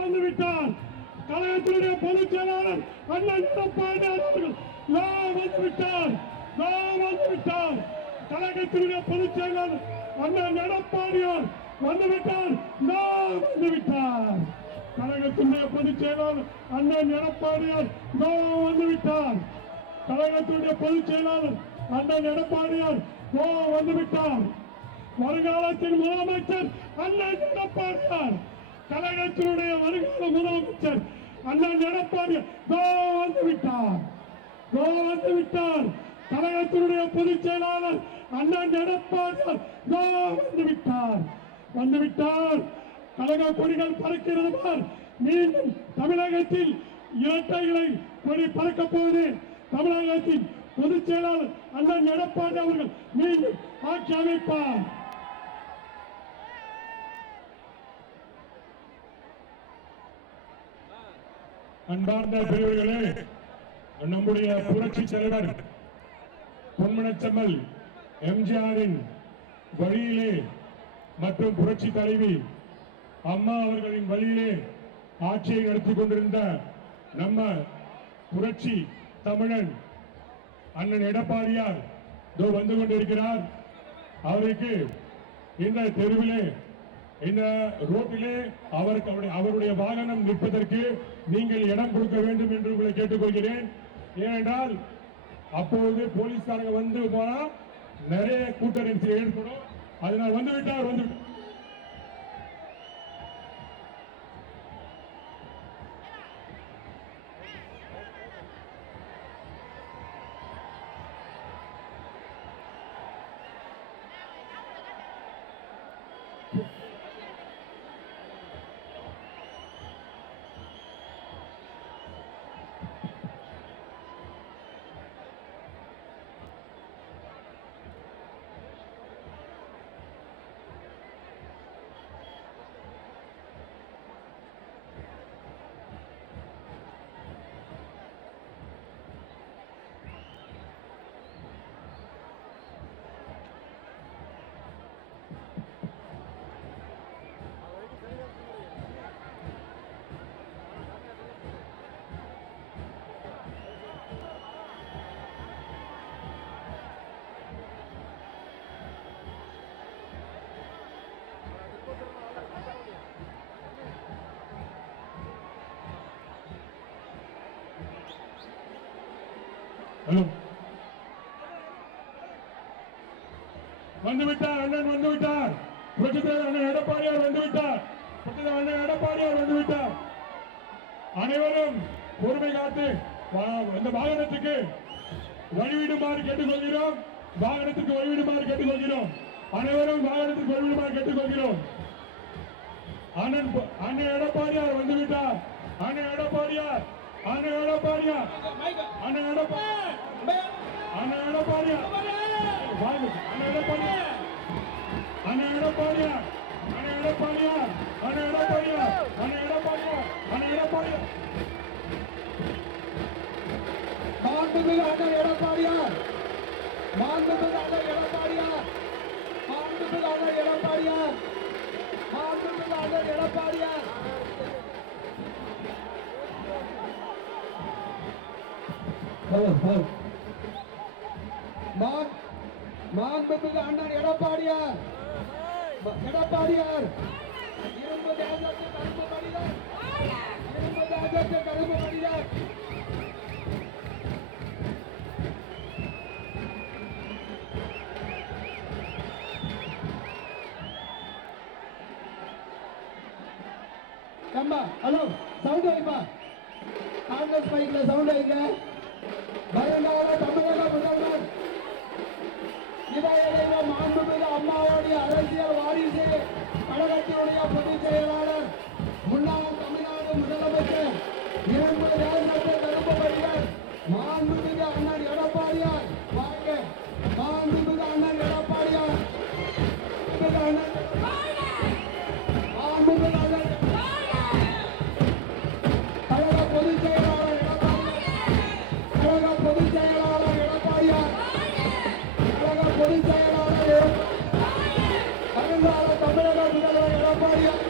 வந்து விட்டார். கழகத்தினுடைய பொதுச் செயலாளர் அண்ணன் எடப்பாடியார் அவர்கள் வந்து விட்டார். வந்து விட்டார். கழகத்தினுடைய பொதுச் செயலாளர் அண்ணன் எடப்பாடியார் வந்து விட்டார். வந்து விட்டார். கழகத்தினுடைய பொதுச் செயலாளர் அண்ணன் எடப்பாடியார் வந்து விட்டார். கழகத்தினுடைய பொதுச் செயலாளர் அண்ணன் எடப்பாடியார் வந்து விட்டார். வருங்காலத்தின் முதலமைச்சர் அண்ணன் எடப்பாடியார், கழகத்தினுடைய வருங்கால முதலமைச்சர் அண்ணன் எடப்பாடியார் வந்து விட்டார். வந்து விட்டார். கழகத்தினுடைய பொதுச் செயலாளர் அண்ணன் எடப்பாடியார் வந்து விட்டார். வந்து விட்டார். கழக கொடிகள் பறக்கிறது பார். மீண்டும் தமிழகத்தில் இரட்டைகளை கொடி பறக்க போவது. தமிழகத்தின் பொதுச் செயலாளர் அண்ணன் எடப்பாடி அவர்கள் மீண்டும் ஆட்சி அமைப்பார். அன்பார்ந்த பெரியவர்களே, நம்முடைய புரட்சி தலைவர் பொன்மனச்செம்மல் எம்ஜிஆரின் வழியிலே மற்றும் புரட்சி தலைவி அம்மா அவர்களின் வழியிலே ஆட்சியை நடத்தி கொண்டிருந்த நம்ம புரட்சி தமிழன் அண்ணன் எடப்பாடியார் வந்து கொண்டிருக்கிறார். அவருக்கு இந்த தெருவிலே இந்த ரோட்டிலே அவருடைய வாகனம் நிற்பதற்கு நீங்கள் இடம் கொடுக்க வேண்டும் என்று உங்களை கேட்டுக்கொள்கிறேன். ஏனென்றால் அப்பொழுது போலீஸ்காரங்க வந்து போனா நிறைய கூட்ட நெரிசல் ஏற்படும். அதனால் வந்து விட்டார். வந்துவிட்டார். அண்ணன் வந்துவிட்டார். அண்ணன் எடப்பாடியார் வந்துவிட்டார். அண்ணன் எடப்பாடியார் வந்துவிட்டார். அனைவரும் பொறுமை காத்து இந்த வாகனத்துக்கு வழிவிடுமாறு கேட்டுக்கொள்கிறோம். வாகனத்துக்கு வழிவிடுமாறு கேட்டுக்கொள்கிறோம். அனைவரும் வாகனத்துக்கு வழிவிடுமாறு கேட்டுக்கொள்கிறோம். அண்ணன் எடப்பாடியார் வந்துவிட்டார். அண்ணன் எடப்பாடியார் அண்ணன் எடப்பாடியார் அண்ணன் எடப்பாடியார் அண்ணன் எடப்பாடியார் அண்ணன் எடப்பாடியார் அண்ணன் எடப்பாடியார் அண்ணன் எடப்பாடியார் அண்ணன் எடப்பாடியார் அண்ணன் எடப்பாடியார் அண்ணன் எடப்பாடியார் மாண்புமிகு அண்ணன் எடப்பாடியார் மாண்புமிகு அண்ணன் எடப்பாடியார் மாண்புமிகு அண்ணன் எடப்பாடியார் மாண்புமிகு அண்ணன் எடப்பாடியார் மாண்புமிகு அண்ணன் எடப்பாடியார் எடப்பாடியார் இரும்பு தேசத்தை கருப்பு மனிதர் இரும்பு தேசத்தை கருப்பு மனிதர் ஹலோ சவுண்ட் வைப்பா காங்கிரஸ் பைக்ல சவுண்ட் வைங்க வருங்கால தமிழக முதல்வர் இதய மாண்புமிகு அம்மாவுடைய அரசியல் வாரிசு கழகத்தினுடைய பொதுச் செயலாளர் முன்னாள் தமிழ்நாடு முதலமைச்சர் இரும்பு தேசத்தை கருப்பு மனிதர் மாண்புமிகு அண்ணன் எடப்பாடியார் வாங்க மாண்புமிகு அண்ணன் எடப்பாடியார் மாண்புமிகு அண்ணன் கழக பொதுச் செயலாளர் கழக பொதுச் செயலாளர் எடப்பாடியார் கழக பொதுச் செயலாளர் வருங்கால தமிழக முதல்வர் எடப்பாடியார்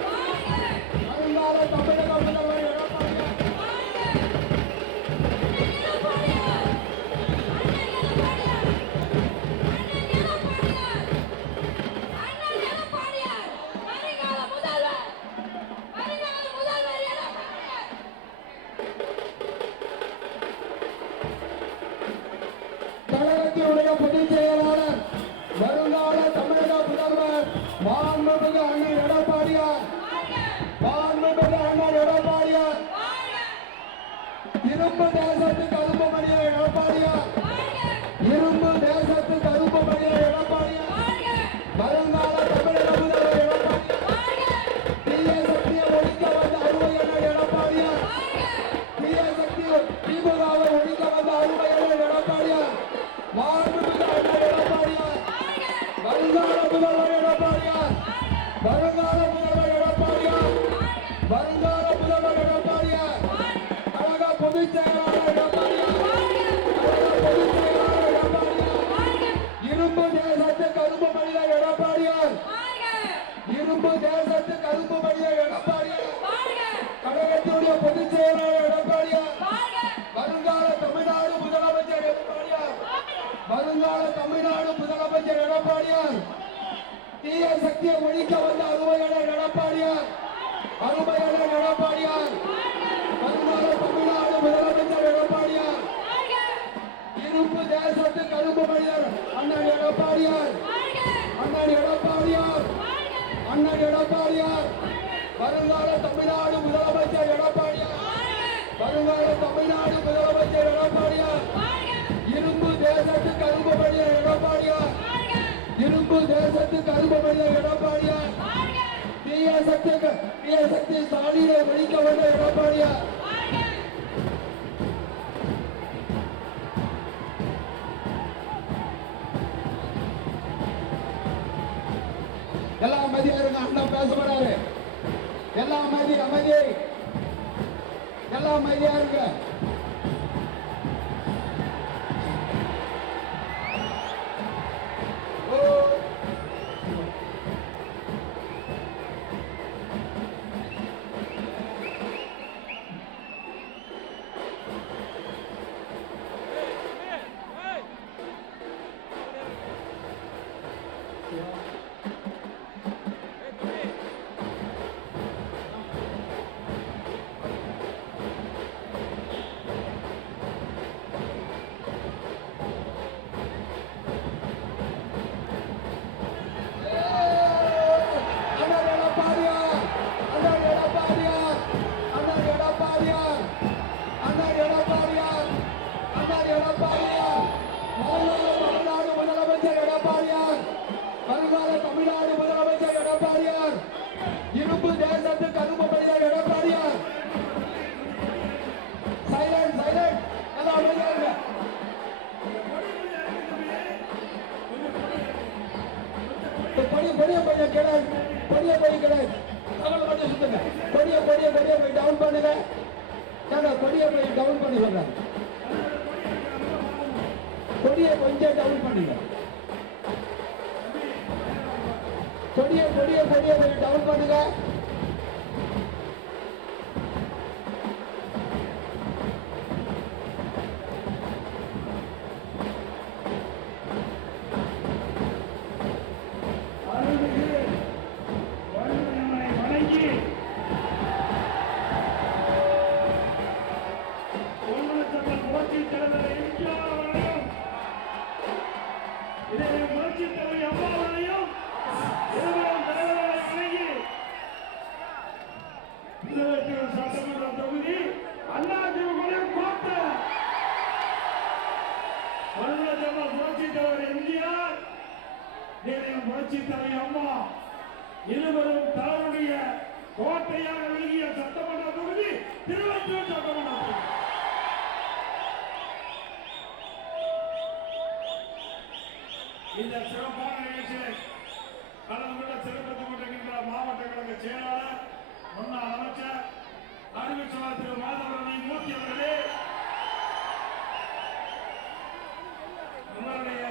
பொதுச் செயலாளர் வருங்கால தமிழக முதல்வர் மாண்புமிகு அண்ணன் எடப்பாடியார், மாண்புமிகு அண்ணன் எடப்பாடியார், இரும்பு தேசத்துக்கு கருப்பு மணியை எடப்பாடியார், இரும்பு தேசத்துக்கு கருப்பு மணியை எடப்பாடியார், வருங்கால தமிழக முதல்வர் எடப்பாடியார், தீய சக்தியை ஒழிக்க வந்த அருமை அண்ணன் எடப்பாடியார், தீய சக்தி திமுகவை ஒழிக்க வந்த அருமை அண்ணன் எடப்பாடியார், மாண்புமிகு அண்ணன் எடப்பாடியார், வருங்கால முதல்வர் எடப்பாடியார், வருங்கால முதல்வர் எடப்பாடியார், வருங்கால முதல்வர் எடப்பாடியார், கழக பொதுச் செயலாளர் எடப்பாடியார், கழக பொதுச் செயலாளர் எடப்பாடியார், இரும்பு தேசத்து கருப்பு மனித எடப்பாடியார், இரும்பு தேசத்து கருப்பு மனித எடப்பாடியார், கழகத்தினுடைய பொதுச் செயலாளர் எடப்பாடியார், வருங்கால தமிழ்நாடு முதலமைச்சர் எடப்பாடியார், வருங்கால தமிழ்நாடு முதலமைச்சர் எடப்பாடியார், தீய சக்தியை ஒழிக்க வந்த அருமையான எடப்பாடியார், அருமையான எடப்பாடியார், வருங்கால தமிழ்நாடு முதலமைச்சர் எடப்பாடியார், இரும்பு தேசத்து கருப்பு மனிதர் அண்ணன் எடப்பாடியார், அண்ணன் எடப்பாடியார், அண்ணன் எடப்பாடியார், வருங்கால தமிழ்நாடு முதலமைச்சர் எடப்பாடியார், வருங்கால தமிழ்நாடு முதலமைச்சர் எடப்பாடியார், இரும்பு தேசத்து கருப்பு மனிதர் எடப்பாடியார், இரும்பு தேசத்து கருப்பு மனிதர் எடப்பாடியார், தீய சக்தி ஸ்டாலினை ஒழிக்க வந்த எடப்பாடியார், எல்லாம் அமைதியா இருங்க. அண்ணன் பேசப்படாரு. எல்லாம் அமைதி, அமைதி, எல்லாம் அமைதியா இருங்க. தமிழ்நாடு முதலமைச்சர் எடப்பாடியார், இரும்பு தேசத்து கருப்பு மனிதர் எடப்பாடியார். சைலண்ட், சைலண்ட், எல்லாம் அமைதியா இருங்க. பொடிய பையன் கிடையாது, பொடிய பையன் கிடையாது. தகவல் மட்டும் சுத்துங்க. பொடிய போய் டவுன் பண்ணுங்க. கொடிய போய் டவுன் பண்ணி சொல்றாங்க. கொடிய கொஞ்சம் டவுன் பண்ணுங்க. கொடிய போய் டவுன் பண்ணுங்க. இருவரும் தன்னுடைய கோட்டையாக விளங்கிய சட்டமன்ற தொகுதி திருவள்ளூர் சட்டமன்ற தொகுதி. இந்த சிறப்பான நிகழ்ச்சியை கலந்து கொண்ட சிறப்பித்துக் கொண்டிருக்கின்ற மாவட்ட கழக செயலாளர், முன்னாள் அமைச்சர், அறிவிச்சவர் திரு மாதவரணி மூர்த்தி அவர்களே, உங்களுடைய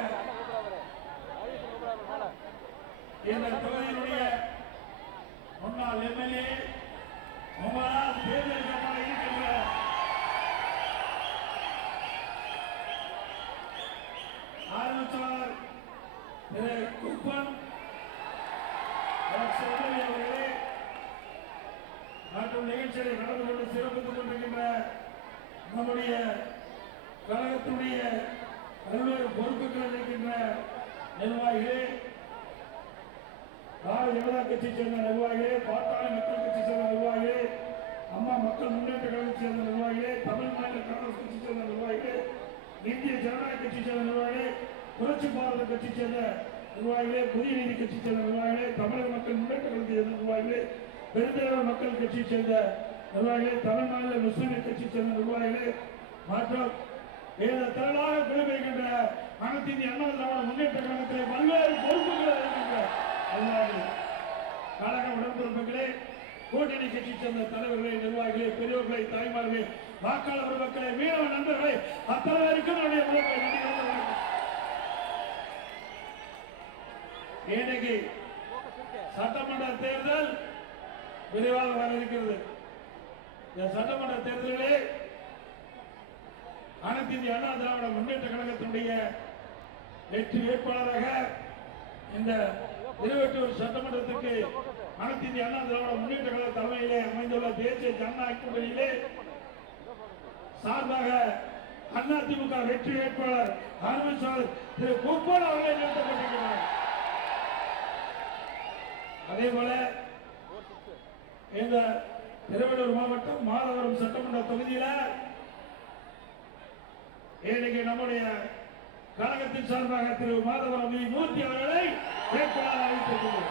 இந்த தொகுதியினுடைய முன்னாள் எம்எல்ஏ, உங்களால் தேர்ந்தெடுக்கப்பட இருக்கின்ற ஆரம்பிச்சவர் திரு குப்பன் அவர்களே மற்றும் நிகழ்ச்சியை நடந்து கொண்டு சிறப்பித்துக் கொண்டிருக்கின்ற நம்முடைய கழகத்துடைய பல்வேறு பொறுப்புகளில் இருக்கின்ற நிர்வாகிகளே, பாரதிய ஜனதா கட்சியை சேர்ந்த நிர்வாகிகளே, பாட்டாளி மக்கள் கட்சியை சேர்ந்த நிர்வாகிகளே, அம்மா மக்கள் முன்னேற்ற கழகத்தை சேர்ந்த நிர்வாகிகளே, தமிழ் மாநில காங்கிரஸ் கட்சியை சேர்ந்த நிர்வாகிகளே, இந்திய ஜனநாயக கட்சியை சேர்ந்த நிர்வாகிகளே, புரட்சி பாரத கட்சியை சேர்ந்த நிர்வாகிகளே, புதிய நீதி கட்சியை சேர்ந்த நிர்வாகிகளே, தமிழக மக்கள் முன்னேற்ற கழகத்தை சேர்ந்த நிர்வாகிகளே, பெருந்தலைவர் மக்கள் கட்சியை சேர்ந்த நிர்வாகிகளே, தமிழ் மாநில முஸ்லிம் கட்சியை சேர்ந்த நிர்வாகிகளே மற்றும் திரளாக பெருமைகின்ற அனைத்து இந்திய அண்ணா திராவிட முன்னேற்ற கழகத்திலே பல்வேறு பொறுப்புகள் இருக்கின்ற கழக உடன்பிறப்புகளே, கூட்டணி கட்சி சேர்ந்த தலைவர்களே, நிர்வாகிகளே, பெரியவர்களை, தாய்மார்களே, வாக்காளர் மக்களே, மீனவ நண்பர்களே, அத்தனை பேருக்கும் இன்னைக்கு சட்டமன்ற தேர்தல் விரைவாக வர இருக்கிறது. இந்த சட்டமன்ற தேர்தலிலே அனைத்து இந்திய அண்ணா திராவிட முன்னேற்ற கழகத்தினுடைய வெற்றி வேட்பாளராக இந்த திருவெட்டூர் சட்டமன்றத்துக்கு அனைத்து இந்திய அண்ணா திராவிட முன்னேற்ற கழக தலைமையிலே அமைந்துள்ள தேசிய ஜனநாயக கூட்டணியிலே சார்பாக அதிமுக வெற்றி வேட்பாளர் அமைச்சர் திரு குப்பன் அவர்களை நிறுத்தப்பட்டிருக்கிறார். அதே போல இந்த திருவள்ளூர் மாவட்டம் மாதவரம் சட்டமன்ற தொகுதியில் இன்னைக்கு நம்முடைய கழகத்தின் சார்பாக திரு மாதவரம் மூர்த்தி அவர்களை வேட்பாளர் அறிவித்திருக்கிறோம்.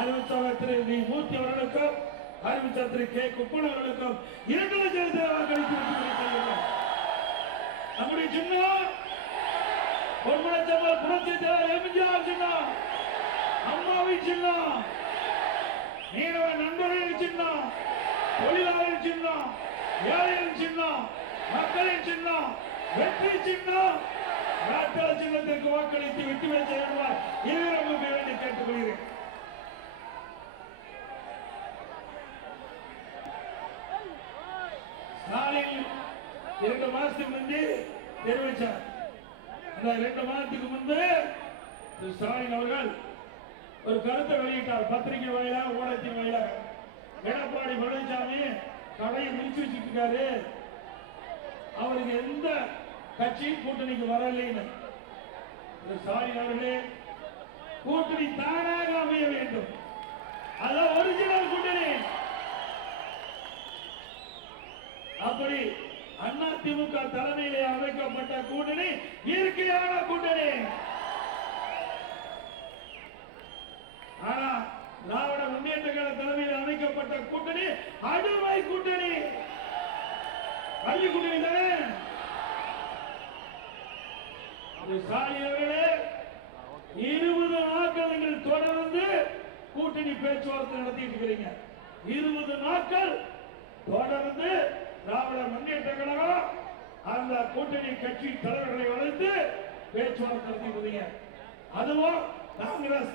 அறிவித்தவர் திரு மூர்த்தி அவர்களுக்கும் அறிவித்தார் திரு கே குப்பன் அவர்களுக்கும் 2 லட்சத்தை வாக்களித்து நம்முடைய சின்னம் பொன்மனச்சம்பல் புரட்சி தலைவர் எம்ஜிஆர் சின்னம், அம்மாவின் சின்னம், மீனவ நண்பர்களின் சின்னம், தொழிலாளர் சின்னம், ஏழையின் சின்னம், மக்களின் சின்னம், வெற்றி சின்னம், நாட்டள சின்னத்திற்கு வாக்களித்து வெற்றி பெற செய்வார். இருவரும் வேண்டி கேட்டுக்கொள்கிறேன். ஸ்டாலின் 2 மாசத்துக்கு முன்பு தெரிவித்தார். அந்த 2 மாதத்துக்கு முன்பு ஸ்டாலின் அவர்கள் ஒரு கருத்தை வெளியிட்டார். பத்திரிகை வாயிலாக, ஊடகத்தின் வாயிலாக. எடப்பாடி பழனிசாமி கடையை முடிச்சு வச்சுட்டு இருக்காரு, அவருக்கு எந்த கட்சியும் கூட்டணிக்கு வரலைன்னு. ஸ்டாலின் அவர்களே, கூட்டணி தானாக அமைய வேண்டும், அதான் ஒரிஜினல் கூட்டணி. அப்படி அதிமுக தலைமையிலே அமைக்கப்பட்ட கூட்டணி இயற்கையான கூட்டணி. ஆனா திராவிட முன்னேற்ற கழக தலைமையில் அமைக்கப்பட்ட கூட்டணி அடிமை கூட்டணி. பள்ளி கூட்டணி தானே. ஸ்டாலின் அவர்களே, 20 நாட்கள் நீங்கள் தொடர்ந்து கூட்டணி பேச்சுவார்த்தை நடத்திட்டு இருக்கிறீங்க. 20 நாட்கள் தொடர்ந்து திராவிட முன்னேற்ற கழகம் அந்த கூட்டணி கட்சி தலைவர்களை வளைத்து பேச்சுவார்த்தை நடத்திட்டு. அதுவும் காங்கிரஸ்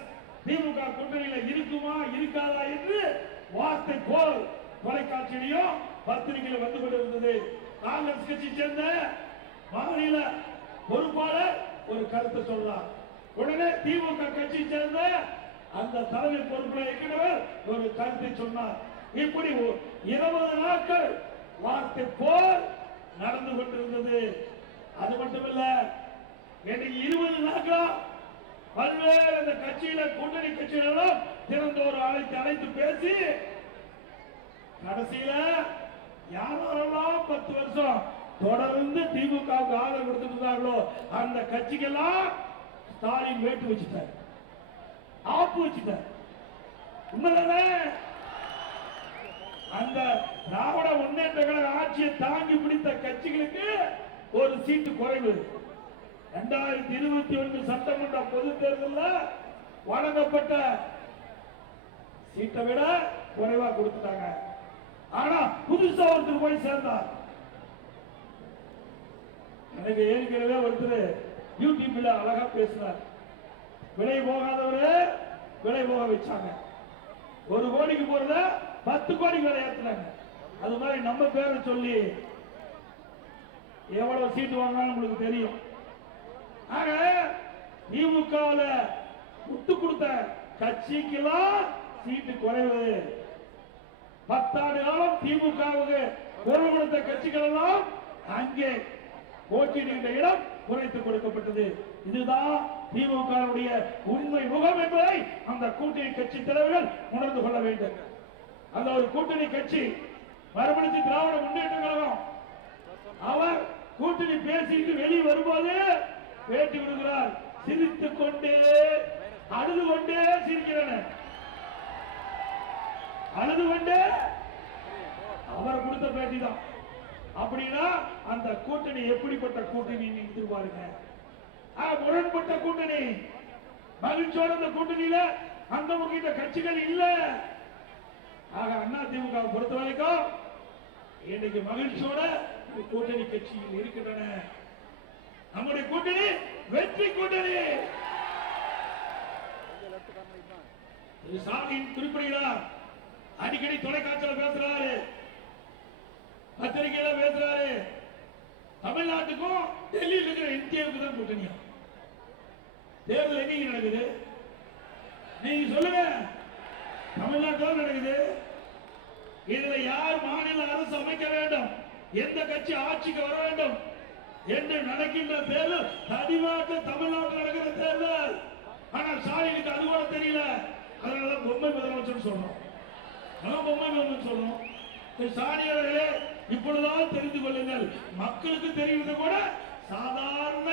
திமுக கூட்டணியில இருக்குமா இருக்காதா என்று வார்த்தை போல் தொலைக்காட்சியிலையும் பத்திரிகையில் வந்து கொண்டிருந்தது. காங்கிரஸ் கட்சி சேர்ந்த மாநில பொறுப்பாளர் ஒரு கருத்தை சொல்றார். உடனே திமுக கட்சி சேர்ந்த அந்த தலைமை பொறுப்பில் இருக்கிறவர் ஒரு கருத்தை சொன்னார். இப்படி 20 நாட்கள் வார்த்தை போல் நடந்து கொண்டிருந்தது. அது மட்டுமல்ல, 20 நாட்கள் பல்வேறு அந்த கட்சியில கூட்டணி கட்சிகளும் திறந்தோர் அழைத்து பேசி கடைசியில யாரெல்லாம் 10 வருஷம் தொடர்ந்து திமுகவுக்கு ஆதரவு கொடுத்துருந்தார்களோ அந்த கட்சிக்கெல்லாம் ஸ்டாலின் வேட்டு வச்சுட்டார், ஆப்பு வச்சுட்டார். உண்மைதானே? அந்த திராவிட முன்னேற்ற கழக ஆட்சியை தாங்கி பிடித்த கட்சிகளுக்கு ஒரு சீட்டு குறைவு. 2021 சட்டமன்ற பொது தேர்தலில் வழங்கப்பட்ட சீட்டை விட குறைவா கொடுத்துட்டாங்க. ஆனா புதுசா ஒருத்தர் போய் சேர்ந்தார். எனக்கு ஏற்கனவே ஒருத்தர் யூடியூப்ல அழகா பேசினார். விலை போகாதவரு விலை போக வச்சாங்க. 1 கோடிக்கு போறத 10 கோடிக்கு விலை ஏத்துறாங்க. அது மாதிரி நம்ம பேரை சொல்லி எவ்வளவு சீட்டு வாங்கினாலும் உங்களுக்கு தெரியும். ஆக திமுகவுல விட்டு கொடுத்த கட்சிக்கெல்லாம் சீட்டு குறைவு. 10 ஆண்டு காலம் திமுகவுக்கு குரல் கொடுத்த கட்சிகள் எல்லாம் அங்கே போட்டியிடுகின்ற இடம் குறைத்துக் கொடுக்கப்பட்டது. இதுதான் திமுகவுடைய உண்மை முகம் என்பதை அந்த கூட்டணி கட்சி தலைவர்கள் உணர்ந்து கொள்ள வேண்டும். அந்த ஒரு கூட்டணி கட்சி மறுமலர்ச்சி திராவிட முன்னேற்ற கழகம் அவர் கூட்டணி பேசிட்டு வெளியே வரும்போது பேட்டி கொடுக்கிறார். சிரித்துக் கொண்டே அழுது கொண்டே சிரிக்கிறேன், அழுது கொண்டே அவர் கொடுத்த பேட்டி தான். அப்படின்னா அந்த கூட்டணி எப்படிப்பட்ட கூட்டணி எதிர்பாருங்க. முரண்பட்ட கூட்டணி. மகிழ்ச்சியோட அந்த கூட்டணியில அந்த முக்கிய கட்சிகள் இல்ல. ஆக அண்ணா திமுக பொறுத்த வரைக்கும் இன்னைக்கு மகிழ்ச்சியோட கூட்டணி கட்சியில் இருக்கின்றன. நம்முடைய கூட்டணி வெற்றி கூட்டணி. சாமியின் குறிப்பிடுகிறார். அடிக்கடி தொலைக்காட்சியில் பேசுறாரு, பத்திரிகையில பேசுறாரு. தமிழ்நாட்டுக்கும் டெல்லியில் இருக்கிற இந்தியாவுக்கு தான் கூட்டணியா? தேர்தல் எங்க நடக்குது? நீங்க சொல்லுங்க. தமிழ்நாட்டில் நடக்குது. இதுல யார் மாநில அரசு அமைக்க வேண்டும், எந்த கட்சி ஆட்சிக்கு வர வேண்டும் என்று நடக்கின்ற தேர்தல் தமிழ்நாட்டில் நடக்கிற தேர்தல். ஆனால் ஸ்டாலினுக்கு அது கூட தெரியல. அதனால பொம்மை முதலமைச்சர் சொல்றோம், பொம்மை முதலமைச்சர் சொல்றோம். ஸ்டாலின் அவர்களே இப்பொழுதான் தெரிந்து கொள்ளுங்கள். மக்களுக்கு தெரிகிறது கூட, சாதாரண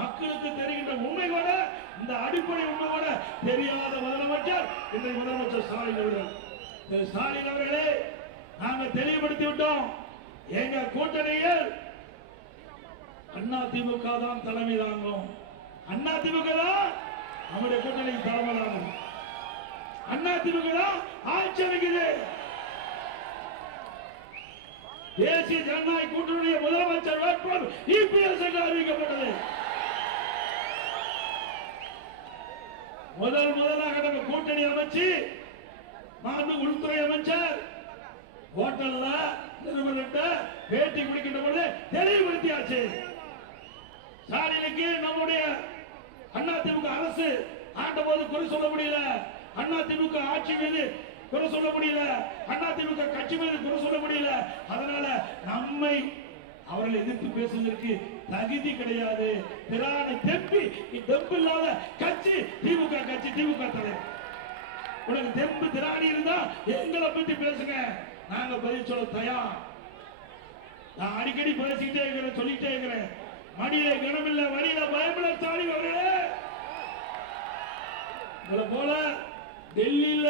மக்களுக்கு தெரிகின்ற உண்மை கூட, இந்த அடிப்படை உண்மை கூட தெரியாத முதலமைச்சர் இன்றைய முதலமைச்சர் ஸ்டாலின் அவர்கள். ஸ்டாலின் அவர்களே நாங்கள் தெளிவுபடுத்தி விட்டோம். எங்க கூட்டணியில் அண்ணா திமுக தான் தலைமை தாங்கும். அண்ணா திமுக தான் நம்முடைய கூட்டணி தலைமை தாங்கும். அண்ணா திமுக தான் ஆட்சி அமைக்குது. தேசிய ஜனநாயக கூட்டணியுடைய முதலமைச்சர் வேட்பாளர் இபிஎஸ் என்று அறிவிக்கப்பட்டது. முதலாக நம்ம கூட்டணி அமைச்சு மாண்பு உள்துறை அமைச்சர் ஹோட்டல்ல நிறுவனத்த பேட்டி கொடுக்கின்ற பொழுது தெளிவுபடுத்தியாச்சு. ஸ்டாலினுக்கு நம்முடைய அதிமுக அரசு ஆண்ட போது குறை சொல்ல முடியல, அதிமுக ஆட்சி மீது குறை சொல்ல முடியல, அதிமுக கட்சி மீது குறை சொல்ல முடியல. அதனால நம்மை அவர்களை எதிர்த்து பேசுவதற்கு தகுதி கிடையாது. திராணி தெம்பி தெம்பு இல்லாத கட்சி திமுக கட்சி, திமுக தலைவர். உனக்கு தெம்பு திராணி இருந்தா எங்களை பத்தி பேசுங்க, நாங்க பதில் சொல்ல தயார். நான் அடிக்கடி பேசிக்கிட்டே இருக்கிறேன், சொல்லிட்டே இருக்கிறேன். மணியில கனமில்ல, வழியில பயமில்ல. ஸ்டாலின் அவர்களே உங்களை போல டெல்லியில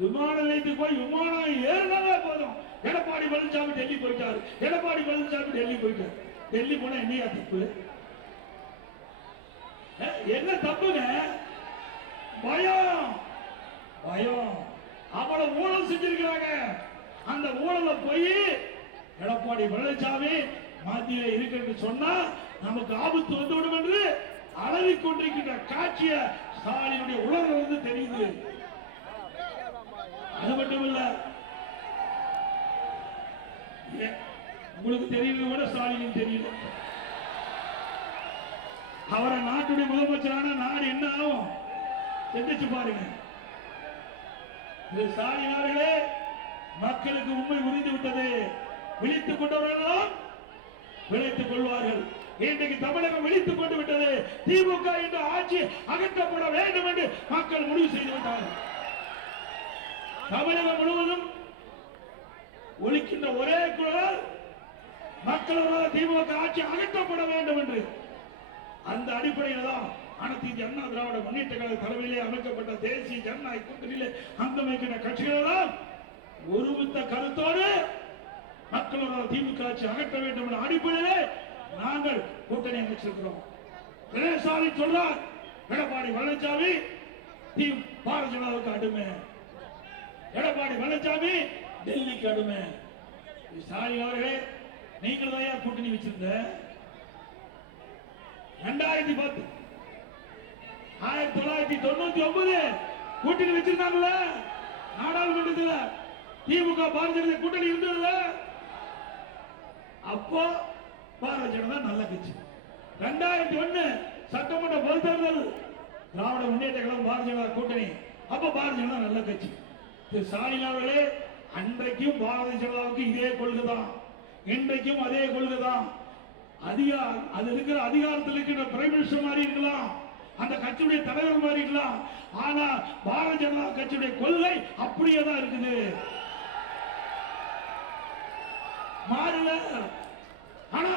விமான நிலையத்துக்கு போய் விமானம் ஏறினாலே போதும். எடப்பாடி பழனிசாமி டெல்லி போயிட்டாரு, எடப்பாடி பழனிசாமி டெல்லி போயிட்டாரு. டெல்லி போனா என்னையா தப்பு? என்ன தப்புங்க? பயம், பயம். அவ்வளவு ஊழல் செஞ்சிருக்கிறாங்க. அந்த ஊழல போய் எடப்பாடி பழனிசாமி மத்தியில இருக்கிறது சொன்னா நமக்கு ஆபத்து வந்துவிடும் என்று அலறிக் கொண்டிருக்கின்ற காட்சிய ஸ்டாலினுடைய உலகம் வந்து தெரியுது. அது மட்டும் இல்ல, உங்களுக்கு தெரியல கூட ஸ்டாலினுக்கு தெரியல. அவரை நாட்டுடைய முதலமைச்சரான நாடு என்ன ஆகும் சிந்திச்சு பாருங்க. ஸ்டாலின் அவர்களே மக்களுக்கு உண்மை புரிந்து விட்டது. விழித்துக் கொண்டவர்களும் விழித்துக் கொள்வார்கள். இன்றைக்கு தமிழகம் விழித்துக் கொண்டு விட்டது. திமுக என்ற ஆட்சி அகற்றப்பட வேண்டும் என்று மக்கள் முடிவு செய்து விட்டார்கள். தமிழகம் முழுவதும் ஒலிக்கின்ற ஒரே குரல் மக்களோட திமுக ஆட்சி அகற்றப்பட வேண்டும் என்று. அந்த அடிப்படையில் தான் அனைத்து இந்திய அண்ணா திராவிட முன்னேற்ற கழக தலைமையிலே அமைக்கப்பட்ட தேசிய ஜனநாயக கூட்டணியிலே அங்கமைக்கின்ற கட்சிகள் தான் ஒருமித்த கருத்தோடு மக்களோட திமுக ஆட்சி அகற்ற வேண்டும் என்ற அடிப்படையிலே நாங்கள் கூட்டணி அமைச்சிருக்கிறோம். ஸ்டாலின் சொல்றார், எடப்பாடி பழனிசாமி பாரதிய ஜனதாவுக்கு அடிமை, எடப்பாடி பழனிசாமி டெல்லிக்கு அடிமை. ஸ்டாலின் அவர்களே நீங்கள் தான் கூட்டணி வச்சிருந்த 2010 1999 கூட்டணி வச்சிருந்தாங்கல்ல நாடாளுமன்றத்தில். திமுக பாரதிய ஜனதா கூட்டணி இருந்ததுல. அப்போ பாரதிய ஜனதா நல்ல கட்சி. 2001 சட்டமன்ற பொதுத் தேர்தல் திராவிட முன்னேற்ற கழகம் பாரதிய ஜனதா கூட்டணி. அப்ப பாரதிய ஜனதா நல்ல கட்சி. ஸ்டாலின் அவர்களே அன்றைக்கும் பாரதிய ஜனதாவுக்கு இதே கொள்கைதான், இன்றைக்கும் அதே கொள்கைதான். அது இருக்கிற அதிகாரத்தில் இருக்கிற பிரைம் மினிஸ்டர் மாதிரி இருக்கலாம், அந்த கட்சியுடைய தலைவர் மாதிரி இருக்கலாம். ஆனா பாரதிய ஜனதா கட்சியுடைய கொள்கை அப்படியே தான் இருக்குது, மாறல. ஆனா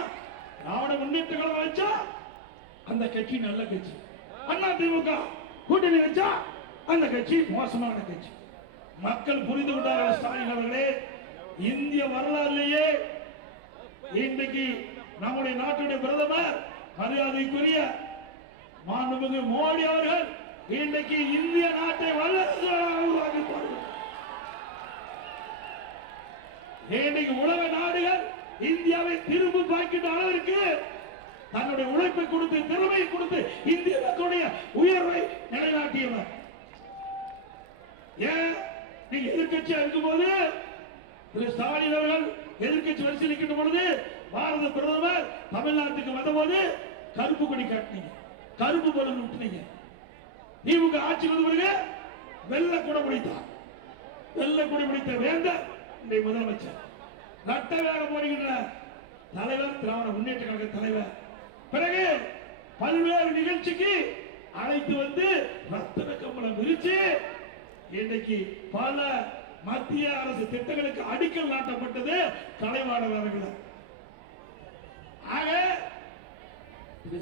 திராவிட முன்னேற்ற கழகம் வச்சா அந்த கட்சி நல்ல கட்சி, அண்ணா திமுக கூட்டணி வச்சா அந்த கட்சி மோசமான கட்சி. மக்கள் புரிந்து கொண்டார்கள். ஸ்டாலின் அவர்களே, இந்திய வரலாறுலேயே இன்றைக்கு நம்முடைய நாட்டுடைய பிரதமர் மரியாதைக்குரிய மாண்புமிகு மோடி அவர்கள் இன்றைக்கு இந்திய நாட்டை வல்லரசு உருவாக்கி இன்னைக்கு உலக நாடுகள் இந்தியாவை திரும்ப பார்க்கின்ற அளவிற்கு தன்னுடைய உழைப்பை கொடுத்து திறமையை கொடுத்து இந்திய மக்களுடைய உயர்வை நிலைநாட்டியவர். ஏன் நீங்க எதிர்கட்சியா இருக்கும் போது திரு ஸ்டாலின் அவர்கள் எதிர்கட்சி வரிசையில் இருக்கின்ற பொழுது பாரத பிரதமர் தமிழ்நாட்டுக்கு வந்தபோது கருப்பு கொடி காட்டினீங்க, கருப்பு பலூன் விட்டுனீங்க. திமுக ஆட்சி வந்த பிறகு வெள்ளை கொடை பிடித்தார், வெள்ளை கொடை பிடித்த வேந்தர் இன்றைய முதலமைச்சர், ரத்த வேகம் போடுகின்ற தலைவர், திராவிட முன்னேற்ற கழக தலைவர். பிறகு பல்வேறு நிகழ்ச்சிக்கு அழைத்து வந்து ரத்தன கம்பளம் விரிச்சு இன்றைக்கு பல மத்திய அரசு திட்டங்களுக்கு அடிக்கல் நாட்டப்பட்டது கலைவாணர் அவர்கள். ஆக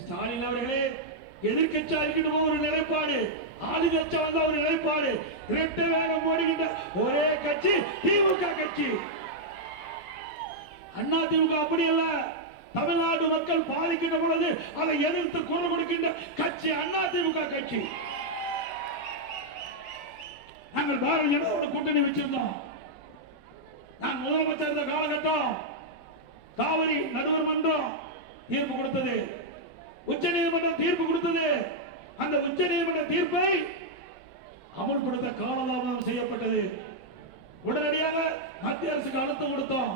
ஸ்டாலின் அவர்களே எதிர்கட்சியா இருக்கின்ற ஒரு நிலைப்பாடு, ஆளுங்கட்சியா வந்த ஒரு நிலைப்பாடு, இரட்டை வேகம் போடுகின்ற ஒரே கட்சி திமுக கட்சி. அண்ணா திமுக அப்படி அல்ல. தமிழ்நாடு மக்கள் பாதிக்கின்ற பொழுது அதை எதிர்த்து குரல் கொடுக்கின்ற கட்சி அண்ணா திமுக கட்சி. நாங்கள் பாரதிய ஜனதாவோட கூட்டணி வச்சிருந்தோம். நான் முதலமைச்சர் இருந்த காலகட்டம் காவிரி நடுவர் மன்றம் தீர்ப்பு கொடுத்தது, உச்ச நீதிமன்றம் தீர்ப்பு கொடுத்தது. அந்த உச்ச நீதிமன்ற தீர்ப்பை அமல்படுத்த காலதாமதம் செய்யப்பட்டது. உடனடியாக மத்திய அரசுக்கு அழுத்தம் கொடுத்தோம்.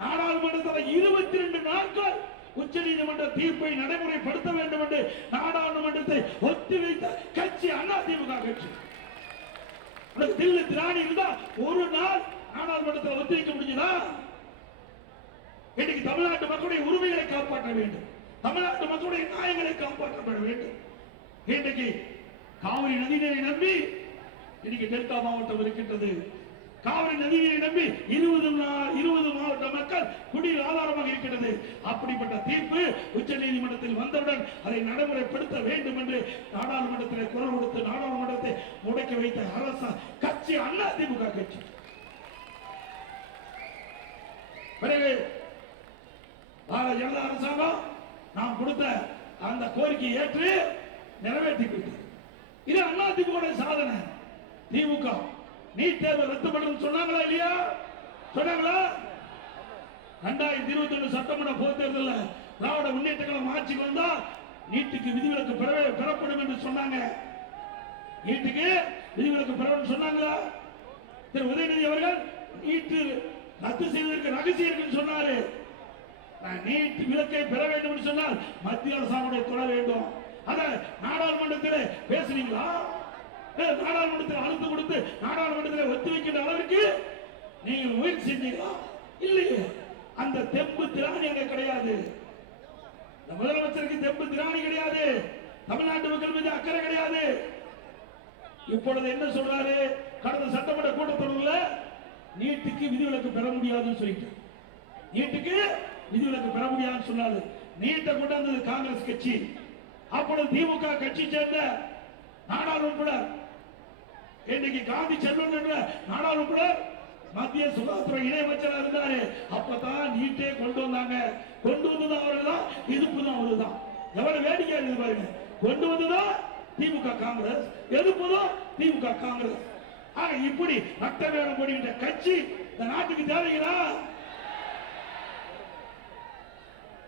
நாடாளுமன்றத்தில் 22 நாட்கள் உச்ச நீதிமன்ற தீர்ப்பை நடைமுறைப்படுத்த வேண்டும் என்று நாடாளுமன்றத்தை ஒத்திவைத்த கட்சி அண்ணா திமுக கட்சி. தில்லு திராணி இருந்தா ஒரு நாள் நாடாளுமன்றத்தில் ஒத்திவைக்க முடிஞ்சதா? இன்னைக்கு தமிழ்நாட்டு மக்களுடைய உரிமைகளை காப்பாற்ற வேண்டும், தமிழ்நாட்டு மக்களுடைய நியாயங்களை காப்பாற்றப்பட வேண்டும். இன்றைக்கு காவிரி நதிநீரை நம்பி இன்னைக்கு டெல்டா மாவட்டம் இருக்கின்றது. காவிரி நதிநீரை நம்பி 20 மாவட்ட மக்கள் குடிநீர் ஆதாரமாக இருக்கிறது. அப்படிப்பட்ட தீர்ப்பு உச்ச நீதிமன்றத்தில் வந்தவுடன் அதை நடைமுறைப்படுத்த வேண்டும் என்று நாடாளுமன்றத்தில் குரல் கொடுத்து நாடாளுமன்றத்தை முடக்கி வைத்த அரசு கட்சி அண்ணா திமுக கட்சி. பிறகு பாரதிய ஜனதா அரசாங்கம் நாம் கொடுத்த அந்த கோரிக்கையை ஏற்று நிறைவேற்றி விட்டது. இது அண்ணா திமுக சாதனை. திமுக நீட் தேர்வு ரத்து பண்ணணும் சொன்னாங்களா இல்லையா? சொன்னாங்களா? 2021 சட்டமன்ற பொதுத் தேர்தலில் திராவிட முன்னேற்ற கழகம் ஆட்சிக்கு வந்தா நீட்டுக்கு விதிவிலக்கு பெறப்படும் என்று சொன்னாங்க. நீட்டுக்கு விதிவிலக்கு பெறப்படும் சொன்னாங்களா? திரு உதயநிதி அவர்கள் நீட்டு ரத்து செய்வதற்கு ரகசியம் இருக்குன்னு சொன்னாரு. நீட் விலக்கை பெற வேண்டும் என்று சொன்னால் மத்திய அரசாங்கத்தை தொட வேண்டும். அத நாடாளுமன்றத்தில் பேசுறீங்களா? நாடாளுமன்றத்தில் அழுத்தம் கொடுத்து நாடாளுமன்றத்தில் ஒத்தி வைக்கின்ற அளவிற்கு நீங்கள் முயற்சி செஞ்சீங்களா? இல்லையே. அந்த தெம்பு திராணி அங்க கிடையாது. முதலமைச்சருக்கு தெம்பு திராணி கிடையாது. தமிழ்நாட்டு மக்கள் மீது அக்கறை கிடையாது. இப்பொழுது என்ன சொல்றாரு? கடந்த சட்டமன்ற கூட்டத்தொடரில் நீட்டுக்கு விதிவிலக்கு பெற முடியாதுன்னு சொல்லிட்டு, நீட்டுக்கு விதிவிலக்கு பெற முடியாதுன்னு சொன்னாரு. நீட்டை கொண்டாந்தது காங்கிரஸ் கட்சி. அப்பொழுது திமுக கட்சி சேர்ந்த நாடாளுமன்ற இன்னைக்கு காந்தி செல்வன் என்ற நாடாளுமன்ற மத்திய சுகாதார இணையமைச்சராக இருந்தாரு. அப்பதான் நீட்டே கொண்டு வந்தாங்க. கொண்டு வந்தது அவர்கள் தான், எதிர்ப்பு தான் அவர்கள் தான். எவ்வளவு வேடிக்கை இருக்குது பாருங்க. கொண்டு வந்ததும் திமுக காங்கிரஸ், எதிர்ப்பதும் திமுக காங்கிரஸ். ஆக இப்படி ரத்த வேடம் போடுகின்ற கட்சி இந்த நாட்டுக்கு தேவைங்களா?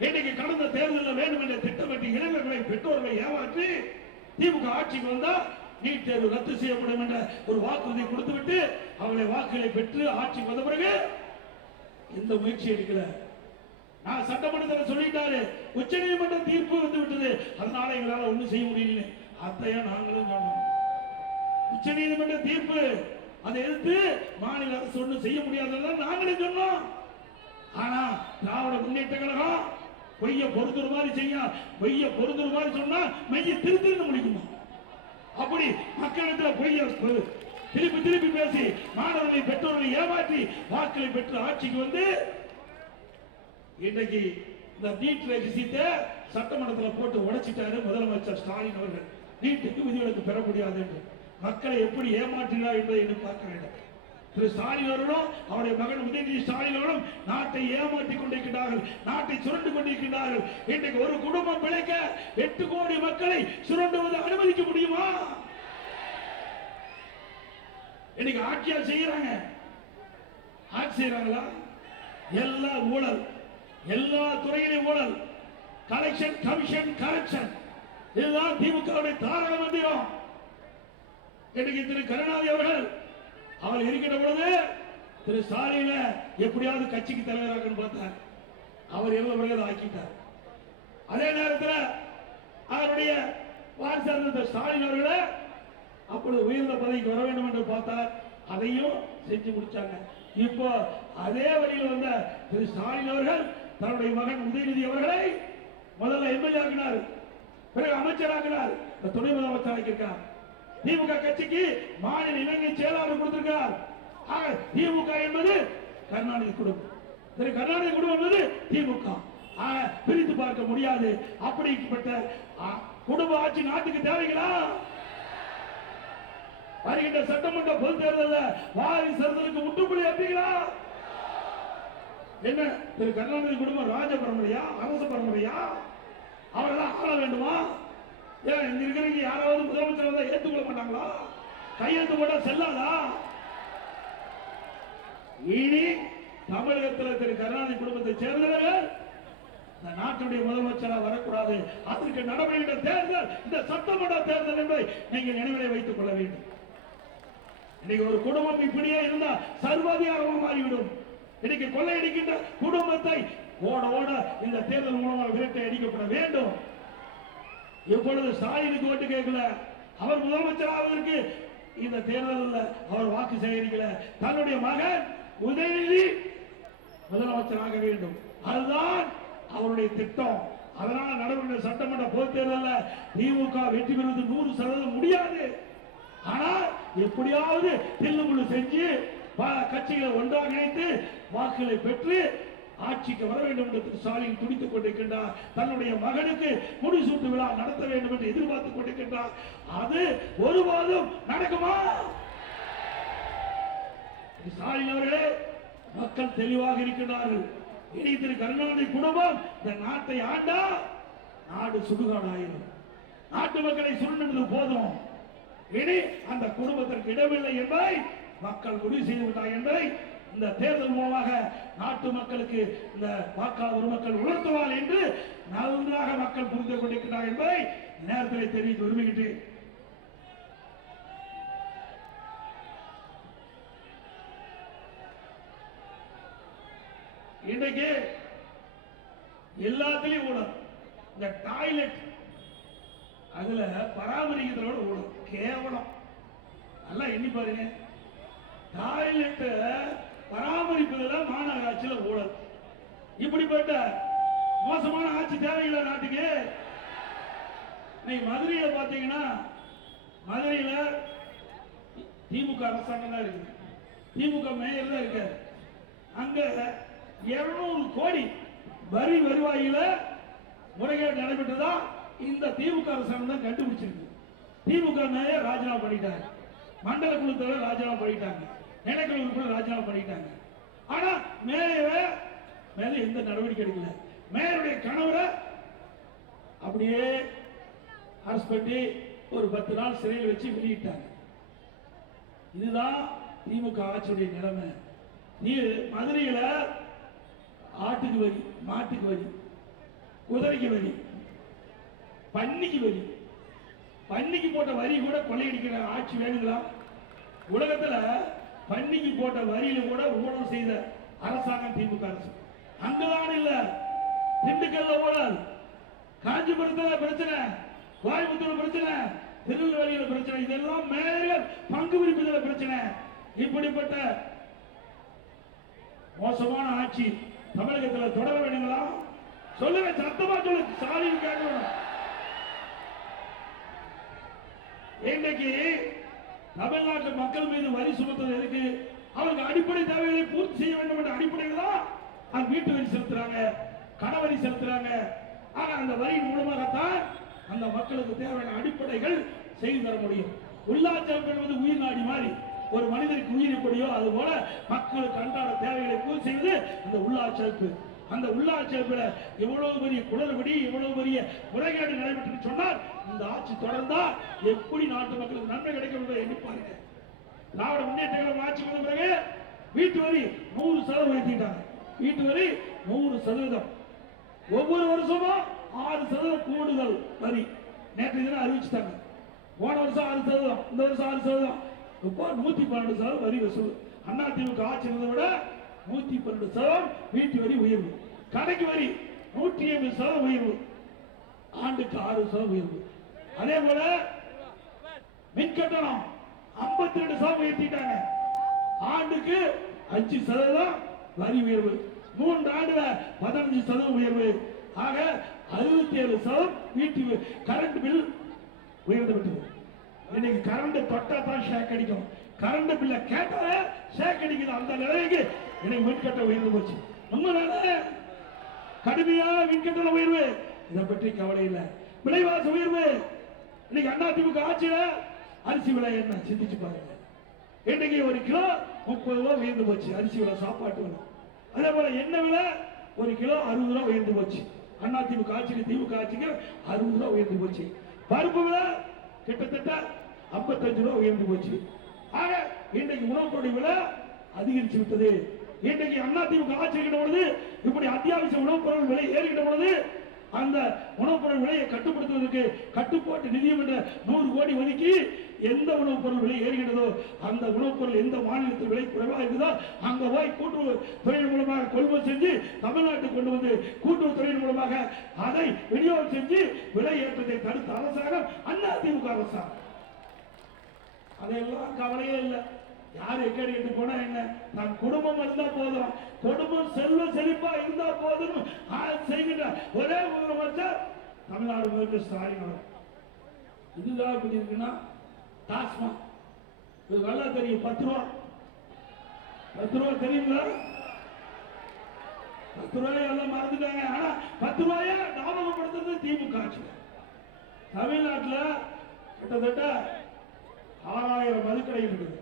இன்னைக்கு கடந்த தேர்தலில் வேண்டும் என்ற திட்டமிட்டு இளைஞர்களை பெற்றோர்களை ஏமாற்றி திமுக ஆட்சிக்கு வந்தா நீட் தேர்வு ரத்து செய்யப்படும் என்ற ஒரு வாக்குறுதியை கொடுத்துவிட்டு அவர்களை வாக்குகளை பெற்று ஆட்சிக்கு வந்த பிறகு எந்த முயற்சி எடுக்கல. நான் சட்டமன்றத்தில் சொல்லிட்டாரு, உச்ச நீதிமன்ற தீர்ப்பு வந்து விட்டது, அதனால எங்களால ஒண்ணும் செய்ய முடியல. அத்தையா நாங்களும் சொன்னோம். உச்ச நீதிமன்ற தீர்ப்பு அதை எதிர்த்து மாநில அரசு ஒன்றும் செய்ய முடியாததான் நாங்களும் சொன்னோம். ஆனா திராவிட முன்னேற்ற கழகம் பொய்ய பொறுத்துற மாதிரி செய்ய, பொய்ய பொறுத்துற மாதிரி சொன்னா மெய்ய திருத்திருந்து முடிக்குமா? அப்படி மக்களிடத்துல பொய்ய திருப்பி திருப்பி பேசி மாணவர்களை பெற்றோர்களை ஏமாற்றி வாக்களை பெற்று ஆட்சிக்கு வந்து இன்றைக்கு இந்த நீட் விஷயத்தை சட்டமன்றத்தில் போட்டு உடைச்சிட்டாரு முதலமைச்சர் ஸ்டாலின் அவர்கள். நீட்டுக்கு விதிவிலக்கு பெற முடியாது என்று மக்களை எப்படி ஏமாற்றினார் என்பதை என்று பார்க்க வேண்டும். திரு ஸ்டாலின் அவர்களும் அவருடைய மகன் உதயநிதி ஸ்டாலின் அவர்களும் நாட்டை ஏமாற்றிக் கொண்டிருக்கிறார்கள், நாட்டை சுரண்டு கொண்டிருக்கிறார்கள். இன்றைக்கு ஒரு குடும்பம் பிழைக்க 8 கோடி மக்களை சுரண்டுவது அனுமதிக்க முடியுமா? இன்னைக்கு ஆட்சியால் செய்யறாங்க, ஆட்சி செய்யறாங்களா? எல்லா ஊழல், எல்லா துறையிலும் ஊழல், கலெக்ஷன் கமிஷன் கரப்ஷன், இதுதான் திமுகவுடைய தாரக மந்திரம். இன்னைக்கு திரு கருணாநிதி அவர்கள் அவர் இருக்கிற பொழுது திரு ஸ்டாலின எப்படியாவது கட்சிக்கு தலைவராக பார்த்தார். அவர் எவ்வளவு ஆக்கிட்டார். அதே நேரத்தில் அவருடைய வாரிசார்ந்த ஸ்டாலின் அவர்களை அப்பொழுது உயர்ந்த பதவிக்கு வர வேண்டும் என்று பார்த்தார். அதையும் செஞ்சு முடிச்சாங்க. இப்போ அதே வழியில் வந்த திரு ஸ்டாலின் அவர்கள் தன்னுடைய மகன் உதயநிதி அவர்களை முதல்ல எம்எல்ஏ ஆக்கினார், பிறகு அமைச்சராக்கினார், துணை முதலமைச்சர் ஆக்கியிருக்கார். திமுக கட்சிக்கு மாநில இளைஞர் செயலாளர் கொடுத்திருக்கிறார். திமுக என்பது கருணாநிதி குடும்பம், திரு கருணாநிதி குடும்பம் என்பது திமுக. பிரித்து பார்க்க முடியாது. அப்படிப்பட்ட குடும்ப ஆட்சி நாட்டுக்கு தேவைங்களா? வருகின்ற சட்டமன்ற பொது தேர்தலில் வாரிசு அரசியலுக்கு முற்றுப்புள்ளி வைப்பீங்களா? என்ன திரு கருணாநிதி குடும்பம் ராஜ பரம்பரையா, அரச பரம்பரையா? அவர்களாம் ஆள வேண்டுமா? ஏன் இங்க இருக்கிறவங்க யாராவது முதலமைச்சர் ஏற்றுக்கொள்ள மாட்டாங்களா? கையெழுத்து போட்டா செல்லாதா? இனி தமிழகத்தில் திரு கருணாநிதி குடும்பத்தை சேர்ந்தவர்கள் இந்த நாட்டுடைய முதலமைச்சராக வரக்கூடாது. அதற்கு நடவடிக்கை தேர்தல் இந்த சட்டமன்ற தேர்தல் என்பதை நீங்கள் நினைவிலே வைத்துக் கொள்ள வேண்டும். இன்னைக்கு ஒரு குடும்பம் இப்படியே இருந்தா சர்வாதிகாரமாக மாறிவிடும். இன்னைக்கு கொள்ளையடிக்கின்ற குடும்பத்தை ஓட ஓட இந்த தேர்தல் மூலமாக விரட்டை அடிக்கப்பட வேண்டும். இப்பொழுது ஸ்டாலினுக்கு ஓட்டு கேட்கல, அவர் முதலமைச்சர் ஆவதற்கு இந்த தேர்தலில் அவர் வாக்கு சேகரிக்கல. தன்னுடைய மகன் உதயநிதி முதலமைச்சராக வேண்டும், அதுதான் அவருடைய திட்டம். அதனால நடைபெறுகிற சட்டமன்ற பொது தேர்தலில் திமுக வெற்றி பெறுவது 100% முடியாது. ஆனால் எப்படியாவது தில்லுமுள்ளு செஞ்சு கட்சிகளை ஒன்றாக இணைத்து வாக்குகளை பெற்று ஆட்சிக்கு வர வேண்டும் என்று ஸ்டாலின் துடித்துக் கொண்டிருக்கின்றார். தன்னுடைய மகனுக்கு முடிசூட்டு விழா நடத்த வேண்டும் என்று எதிர்பார்த்துக் கொண்டிருக்கின்றார். அது ஒருபோதும் நடக்குமா? ஸ்டாலின் அவர்களே, மக்கள் தெளிவாக இருக்கின்றார்கள். இனி திரு கருணாநிதி குடும்பம் இந்த நாட்டை ஆண்டா நாடு சுடுகாடாயிரும். நாட்டு மக்களை சுருண்டது போதும். இனி அந்த குடும்பத்திற்கு இடமில்லை என்பதை மக்கள் முடிவு செய்து விட்டார் என்பதை இந்த தேர்தல் மூலமாக நாட்டு மக்களுக்கு இந்த வாக்காளர் மக்கள் உணர்த்துவார் என்று நன்றாக மக்கள் புரிந்து கொண்டிருக்கிறார் என்பதை நேரத்தில் தெரிவித்து விரும்புகின்றேன். இன்றைக்கு எல்லாத்திலையும் ஊழல். இந்த டாய்லெட் அதுல பராமரிக்கிறதோட ஊழல் கேவலம். நல்லா எண்ணி பாருங்க, டாய்லெட் பராமரிப்பதில் மாநகராட்சியில் ஊழல். இப்படிப்பட்ட மோசமான ஆட்சி தேவையில்லை நாட்டுக்கு. மதுரையில் பார்த்தீங்கன்னா, மதுரையில் திமுக அரசாங்கம் தான் இருக்குது, திமுக மேயர் தான் இருக்காரு. அங்க 200 கோடி வரி வருவாயில முறைகேடு நடைபெற்றதா இந்த திமுக அரசாங்கம் தான் கண்டுபிடிச்சிருக்கு. திமுக மேயர் ராஜினாமா பண்ணிட்டாங்க, மண்டல குழு தலைவர் ராஜினாமா பண்ணிட்டாங்க, நிலைக்குழு கூட ராஜினாமா பண்ணிட்டாங்க. ஆனா மேல எந்த நடவடிக்கை எடுக்கல. மேயருடைய கணவரை அப்படியே அரசு பண்ணி ஒரு 10 நாள் சிறையில் வச்சு வெளியிட்டாங்க. இதுதான் திமுக ஆட்சியுடைய நிலைமை. மதுரையில் ஆட்டுக்கு வரி, மாட்டுக்கு வரி, குதிரைக்கு வரி, பன்னிக்கு வரி, பன்னிக்கு போட்ட வரி கூட கொள்ளையடிக்கிற ஆட்சி வேணுங்களா? உலகத்துல பன்னிக்கு போட்ட வரியில கூட ஊழல் செய்த அரசாங்கம் திமுக அரசு. அங்கதான் இல்ல, திண்டுக்கல்ல ஊழல், காஞ்சிபுரத்துல பிரச்சனை, கோயம்புத்தூர் பிரச்சனை, திருநெல்வேலியில பிரச்சனை, இதெல்லாம் மேயர் பங்கு பிரிப்பதில் பிரச்சனை. இப்படிப்பட்ட மோசமான ஆட்சி தமிழகத்தில் தொடர வேண்டுங்களா? சொல்லுங்க, சத்தமா சொல்லு, ஸ்டாலின் கேட்கணும். இன்னைக்கு தமிழ்நாட்டு மக்கள் மீது வரி சுமத்துறது எதுக்கு? அவங்க அடிப்படை தேவைகளை பூர்த்தி செய்ய வேண்டும் என்ற அடிப்படையில் தான் அவங்க வீட்டு வரி செலுத்துறாங்க, கடை வரி செலுத்துறாங்க. ஆனா அந்த வரி மூலமாகத்தான் அந்த மக்களுக்கு தேவையான அடிப்படைகள் செய்து தர முடியும். உள்ளாட்சி என்பது உயிர் நாடி மாதிரி ஒரு மனிதனுக்கு உயிர் எப்படியோ அது போல மக்களுக்கு அன்றாட தேவைகளை பூர்த்தி செய்வது அந்த உள்ளாட்சி அமைப்பு. அந்த உள்ளாட்சி அமைப்புல எவ்வளவு பெரிய குளறுபடி, எவ்வளவு பெரிய முறைகேடு நடைபெற்று சொன்னால் இந்த ஆட்சி தொடர்ந்தா எப்படி நாட்டு மக்களுக்கு நன்மை கிடைக்கும் என்பதை எண்ணி பாருங்க. திராவிட முன்னேற்ற கழகம் ஆட்சி வந்த பிறகு வீட்டு வரி 100% உயர்த்திட்டாங்க. வீட்டு வரி 100%. ஒவ்வொரு வருஷமும் 6% கூடுதல் வரி நேற்று தினம் அறிவிச்சுட்டாங்க. போன வருஷம் 6%, இந்த வருஷம் 6%. இப்போ 112% வரி வசூல். அதிமுக ஆட்சி இருந்ததை விட 112% வீட்டு வரி உயர்வு. கடைக்கு வரி 150% உயர்வு. ஆண்டுக்கு 6% உயர்வு. அதே போல மின் கட்டணம் 52% உயர்த்திட்டாங்க. ஆண்டுக்கு 5% வரி உயர்வு. 3 ஆண்டுல 15% உயர்வு. ஆக 67% வீட்டு கரண்ட் பில் உயர்ந்து விட்டது. இன்னைக்கு கரண்ட் தொட்டா தான் ஷேக் அடிக்கும். கரண்ட் பில்ல கேட்டாலே ஷேக் அடிக்குது. அந்த நிலைக்கு இன்னைக்கு மின்கட்ட உயர்ந்து போச்சு. உண்மைதானே? கடுமையான மின்கட்டண உயர்வு. இதை பற்றி கவலை இல்லை. விலைவாசி உயர்வு. இன்னைக்கு அதிமுக ஆட்சியில அரிசி விலை என்ன சிந்திச்சு பாருங்க. இன்னைக்கு 1 கிலோ 30 ரூபாய் உயர்ந்து போச்சு. அரிசி விலை, சாப்பாட்டு விலை. அதே போல எண்ணெய் விலை 1 கிலோ 60 ரூபாய் உயர்ந்து போச்சு. அதிமுக ஆட்சிக்கு திமுக ஆட்சிக்கு 60 ரூபாய் உயர்ந்து போச்சு. பருப்பு விலை கிட்டத்தட்ட 55 ரூபாய் உயர்ந்து போச்சு. ஆக இன்றைக்கு உணவுப் பொருள் விலை அதிகரிச்சு விட்டது. இன்றைக்கு அதிமுக ஆட்சி இருக்கின்ற பொழுது இப்படி அத்தியாவசிய உணவுப் பொருள் விலை ஏறுகின்ற பொழுது அந்த உணவுப் பொருள் விலையை கட்டுப்படுத்துவதற்கு கட்டுப்பாட்டு நிதியம் என்ற 100 கோடி ஒதுக்கி எந்த உணவுப் பொருள் விலை ஏறுகிறதோ அந்த உணவுப் பொருள் எந்த மாநிலத்தில் விலை குறைவாக இருக்குதோ அங்க போய் கூட்டுறவு துறையின் மூலமாக கொள்முதல் செஞ்சு தமிழ்நாட்டுக்கு கொண்டு வந்து கூட்டுறவு துறையின் மூலமாக அதை விநியோகம் செஞ்சு விலை ஏற்றத்தை தடுத்த அரசாங்கம் அதிமுக அரசாங்கம். அதெல்லாம் கவலையே இல்லை. யார் எக்கடி எடுத்து போனா என்ன, நான் குடும்பம் இருந்தா போதும், குடும்பம் செல்வ செழிப்பா இருந்தா போதும் செய்கின்ற ஒரே முதலமைச்சர் தமிழ்நாடு முதலமைச்சர் ஸ்டாலின் அவர். இதுதான் இப்படி இருக்குன்னா டாஸ்மாக் இது நல்லா தெரியும். 10 ரூபா தெரியுங்களா? 10 ரூபாய் எல்லாம் மறந்துட்டாங்க. ஆனா 10 ரூபாய ஞாபகப்படுத்துறது திமுக ஆட்சி. தமிழ்நாட்டில் கிட்டத்தட்ட 6000 மதுக்கடை இருக்குது.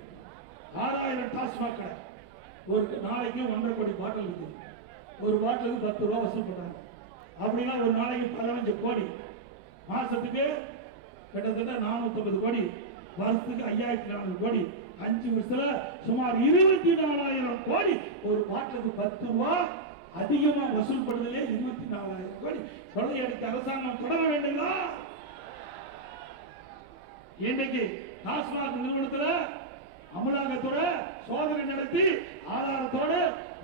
6000 டாஸ்மாக் கடை. ஒரு நாளைக்கு 1.5 கோடி பாட்டில் இருக்குது. ஒரு பாட்டிலுக்கு 10 ரூபா வசூல் பண்றாங்க. அப்படின்னா ஒரு நாளைக்கு 15 கோடி. மாசத்துக்கு கிட்டத்தட்ட 450 கோடி. வருஷத்துக்கு 5400 கோடி. 5 வருஷத்துல சுமார் 24,000 கோடி. ஒரு பாட்டிலுக்கு 10 ரூபா அதிகமா வசூல் படுறதுலே 24,000 கோடி கொள்ளையடித்த அரசாங்கம் தொடர வேண்டுங்களா? இன்னைக்கு டாஸ்மாக் நிறுவனத்துல அமலாக்கத்துறை சோதனை நடத்தி ஆதாரத்தோடு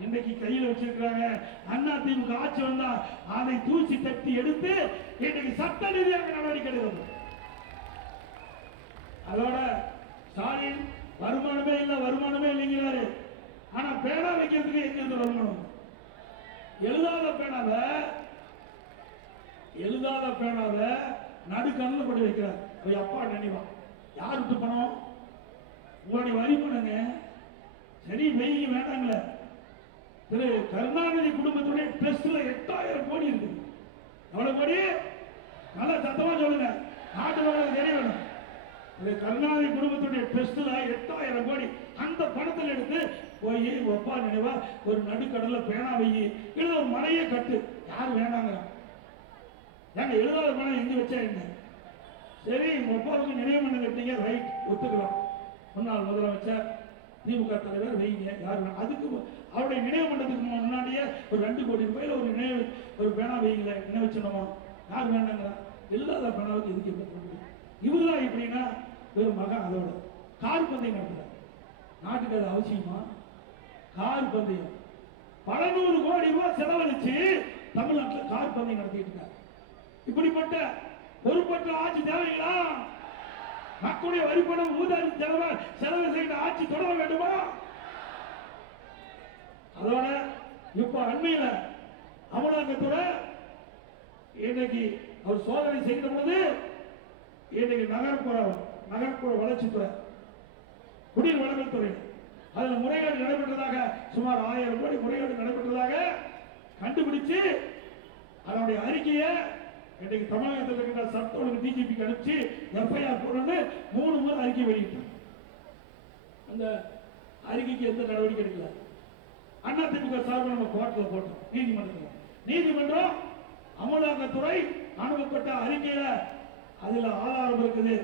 இன்றைக்கு கையில் வச்சிருக்கிறாங்க. அதிமுக ஆட்சி வந்தா அதை தூசி தட்டி எடுத்து இன்னைக்கு சட்ட ரீதியாக நடவடிக்கை எடுக்கணும். அதோட ஸ்டாலின் வருமானமே இல்லைங்கிறாரு. ஆனா பேனா வைக்கிறதுக்கு எங்க இருந்து வருமானம்? எழுதாத பேனாவை நடுக்கண்ணில் போட்டு வைக்கிறார். அப்பா நினைவா யார் விட்டு பணம்? உங்களுடைய வரி பண்ணுங்க. சரி வெய்ய வேண்டாங்களே. திரு கருணாநிதி குடும்பத்துடைய டெஸ்ட்ல 8000 கோடி இருக்கு. எவ்வளவு கோடி? நல்ல சத்தமா சொல்லுங்க, நாட்டு மக்களுக்கு தெரிய வேணும். திரு கருணாநிதி குடும்பத்துடைய டெஸ்ட்ல 8000 கோடி. அந்த பணத்தில் எடுத்து போய் ஒப்பா நினைவா ஒரு நடுக்கடல பேனா வையி, இல்ல ஒரு மலையை கட்டு. யாரு வேணாங்கிறான்? ஏங்க எழுதாத பணம் எங்க வச்சா என்ன? சரி உங்க ஒப்பாவுக்கு நினைவு மண்ணு கட்டீங்க, ரைட், ஒத்துக்கலாம். முன்னாள் முதலமைச்சர் திமுக தலைவர் வைங்க. யாரு அதுக்கு அவருடைய நினைவு மண்டலத்துக்கு முன்னாடியே ஒரு 2 கோடி ரூபாயில ஒரு நினைவு ஒரு பேனா வைங்கள நினைவு சின்னமா. யார் வேண்டாங்கிறா? எழுதாத பேனாவுக்கு எதுக்கு எப்படி? இவருதான் இப்படின்னா வெறும் மகன். அதோட கார் பந்தயம் நடத்துறாரு. நாட்டுக்கு அது அவசியமா? கார் பந்தயம் பல 100 கோடி ரூபாய் செலவழிச்சு தமிழ்நாட்டில் கார் பந்தயம் நடத்திட்டு இருக்காரு. இப்படிப்பட்ட பொறுப்பற்ற ஆட்சி தேவைங்களா? மக்களுடைய வரிப்பணம் ஊதாரி செலவு செய்த ஆட்சி தொடர வேண்டுமா? அதோட இப்ப அண்மையில அமலாக்கத்துறை இன்னைக்கு அவர் சோதனை செய்கிற பொழுது இன்னைக்கு நகர்ப்புற வளர்ச்சித்துறை, குடிநீர் வழங்கல் துறை, அதுல முறைகேடு நடைபெற்றதாக சுமார் 1000 கோடி முறைகேடு நடைபெற்றதாக கண்டுபிடிச்சு அதனுடைய அறிக்கையை இன்னைக்கு தமிழகத்தில் இருக்கின்ற சட்ட ஒழுங்கு டிஜிபிக்கு அனுப்பிச்சு எஃப்ஐஆர் போடுறது 3 முறை அறிக்கை வெளியிட்டார். அந்த அறிக்கைக்கு எந்த நடவடிக்கை எடுக்கல. அதிமுக சார்பில் நம்ம கோர்ட்ல போட்டோம், நீதிமன்றம் அமலாக்கத்துறை அனுப்பப்பட்ட அறிக்கையில அதுல ஆதாரம் இருக்குது,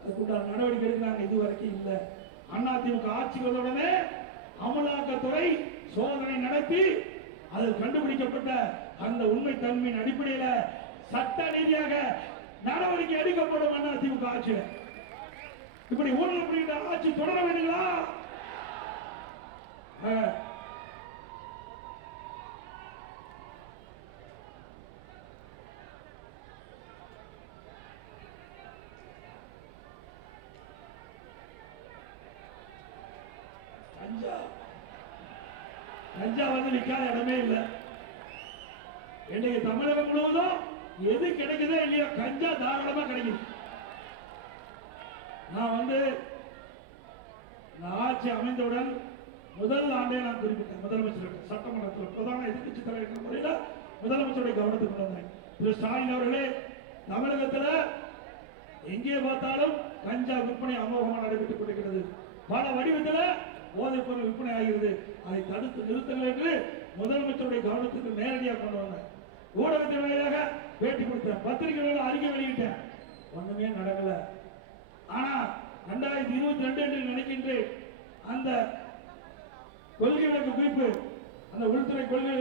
அதுக்குண்டான நடவடிக்கை எடுக்கிறாங்க. இதுவரைக்கும் இல்ல. அதிமுக ஆட்சிக்கு வந்த உடனே அமலாக்கத்துறை சோதனை நடத்தி அதில் கண்டுபிடிக்கப்பட்ட அந்த உண்மை தன்மையின் அடிப்படையில் சட்ட ரீதியாக நடவடிக்கை எடுக்கப்படும். அதிமுக ஆட்சியில் இப்படி ஊழல் புரிகின்ற ஆட்சி தொடர வேண்டுங்களா? கஞ்சா வந்து நிக்காத இடமே இல்லை. இன்னைக்கு தமிழகம் முழுவதும் எது கிடைக்குதோ இல்லையோ கஞ்சா தாராளமா கிடைக்குது. நான் ஆட்சி அமைந்தவுடன் முதல் ஆண்டே நான் குறிப்பிட்டேன், முதலமைச்சர் சட்டமன்றத்தில் பிரதான எதிர்கட்சி தலைவர் என்ற முறையில் முதலமைச்சருடைய கவனத்துக்கு கொண்டு வந்தேன். திரு ஸ்டாலின் அவர்களே, தமிழகத்தில் எங்கே பார்த்தாலும் கஞ்சா விற்பனை அமோகமாக நடைபெற்றுக் கொண்டிருக்கிறது. பல வடிவத்தில் போதைப் பொருள் விற்பனை ஆகிறது. அதை தடுத்து நிறுத்துங்கள் என்று முதலமைச்சருடைய கவனத்துக்கு நேரடியாக கொண்டு வந்தேன். ஊடகத்தின் வழியாக பேட்டி கொடுத்தேன், பத்திரிகைகளில் அறிக்கை வெளியிட்டேன். ஒண்ணுமே நடக்கல. ஆனா 2022 என்று நினைக்கின்றேன், அந்த கொள்கை விளக்கு குறிப்பு, அந்த உள்துறை கொள்கை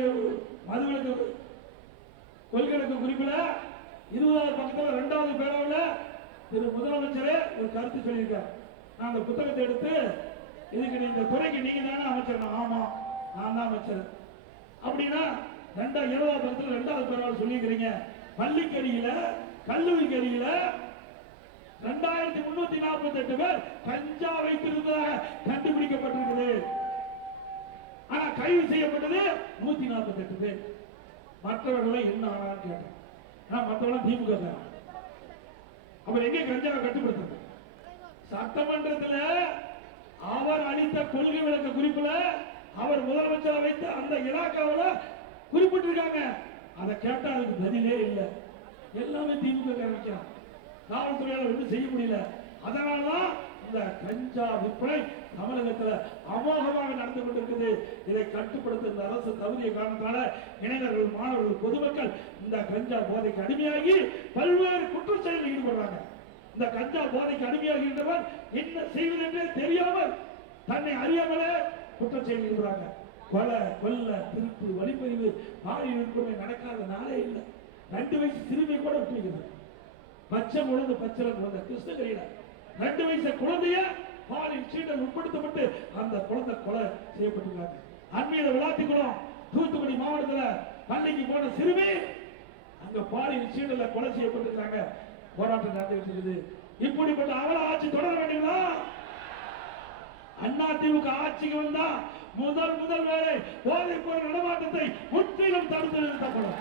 மதுவிலக்கு கொள்கை விளக்கு குறிப்பில் 20வது பக்கத்தில் 2வது பேராவில் திரு முதலமைச்சரே ஒரு கருத்து சொல்லியிருக்கார். நான் அந்த புத்தகத்தை எடுத்து, இதுக்கு இந்த துறைக்கு நீங்க தானே அமைச்சர்? ஆமா, நான் தான் அமைச்சர். அப்படின்னா 20வது பக்கத்தில் 2வது பேராவில் சொல்லியிருக்கிறீங்க, பள்ளிக்கடியில கல்லூரிக்கடியில 2348 பேர் கஞ்சா வைத்திருந்ததாக கண்டுபிடிக்கப்பட்டிருக்கிறது. ஆனா கைது செய்யப்பட்டது 148 பேர். மற்றவர்களை என்ன ஆனான்னு கேட்டேன். மற்றவர்கள் திமுக தான். அவர் எங்கே கஞ்சாவை கட்டுப்படுத்த? சட்டமன்றத்தில் அவர் அளித்த கொள்கை விளக்க குறிப்புல அவர் முதலமைச்சரை வைத்த அந்த இலாக்காவில் குறிப்பிட்டிருக்காங்க. அதை கேட்டா அதுக்கு பதிலே இல்லை. எல்லாமே திமுக காரணம். காவல்துறையால் ஒன்றும் செய்ய முடியல. அதனாலதான் இந்த கஞ்சா விற்பனை தமிழகத்தில் அமோகமாக நடந்து கொண்டிருக்கிறது. இதை கட்டுப்படுத்த இந்த அரசு தகுதிய காரணத்தால இளைஞர்கள், மாணவர்கள், பொதுமக்கள் இந்த கஞ்சா போதைக்கு அடிமையாகி பல்வேறு குற்ற செயலில் ஈடுபடுறாங்க. இந்த கஞ்சா போதைக்கு அடிமையாகின்றவர் என்ன செய்வது என்றே தெரியாமல் தன்னை அறியாமலே குற்ற செயலில் ஈடுபடுறாங்க. கொலை, கொல்ல, திருப்பு, வழிப்பறிவு, பாலியல் வன்கொடுமை நடக்காத நாளே இல்லை. 2 வயசு சிறுமியை கூட விட்டுவிக்கிறது. பச்சை குழந்தை கிருஷ்ணகிரியில 2 வயசு குழந்தைய பாலியல் சீண்டல் உட்படுத்தப்பட்டு அந்த குழந்தை கொலை செய்யப்பட்டிருக்காங்க. அண்மையில விளாத்திக்குளம், தூத்துக்குடி மாவட்டத்தில் பள்ளிக்கு போன சிறுமி அங்க பாலியல் சீண்டல்ல கொலை செய்யப்பட்டிருக்காங்க. போராட்டம் நடந்துகிட்டு இருக்குது. இப்படிப்பட்ட அவல ஆட்சி தொடர வேண்டுங்களா? அதிமுக ஆட்சிக்கு வந்தா முதல் வேலை போதைப் பொருள் நடமாட்டத்தை முற்றிலும் தடுத்து நிறுத்தப்படும்.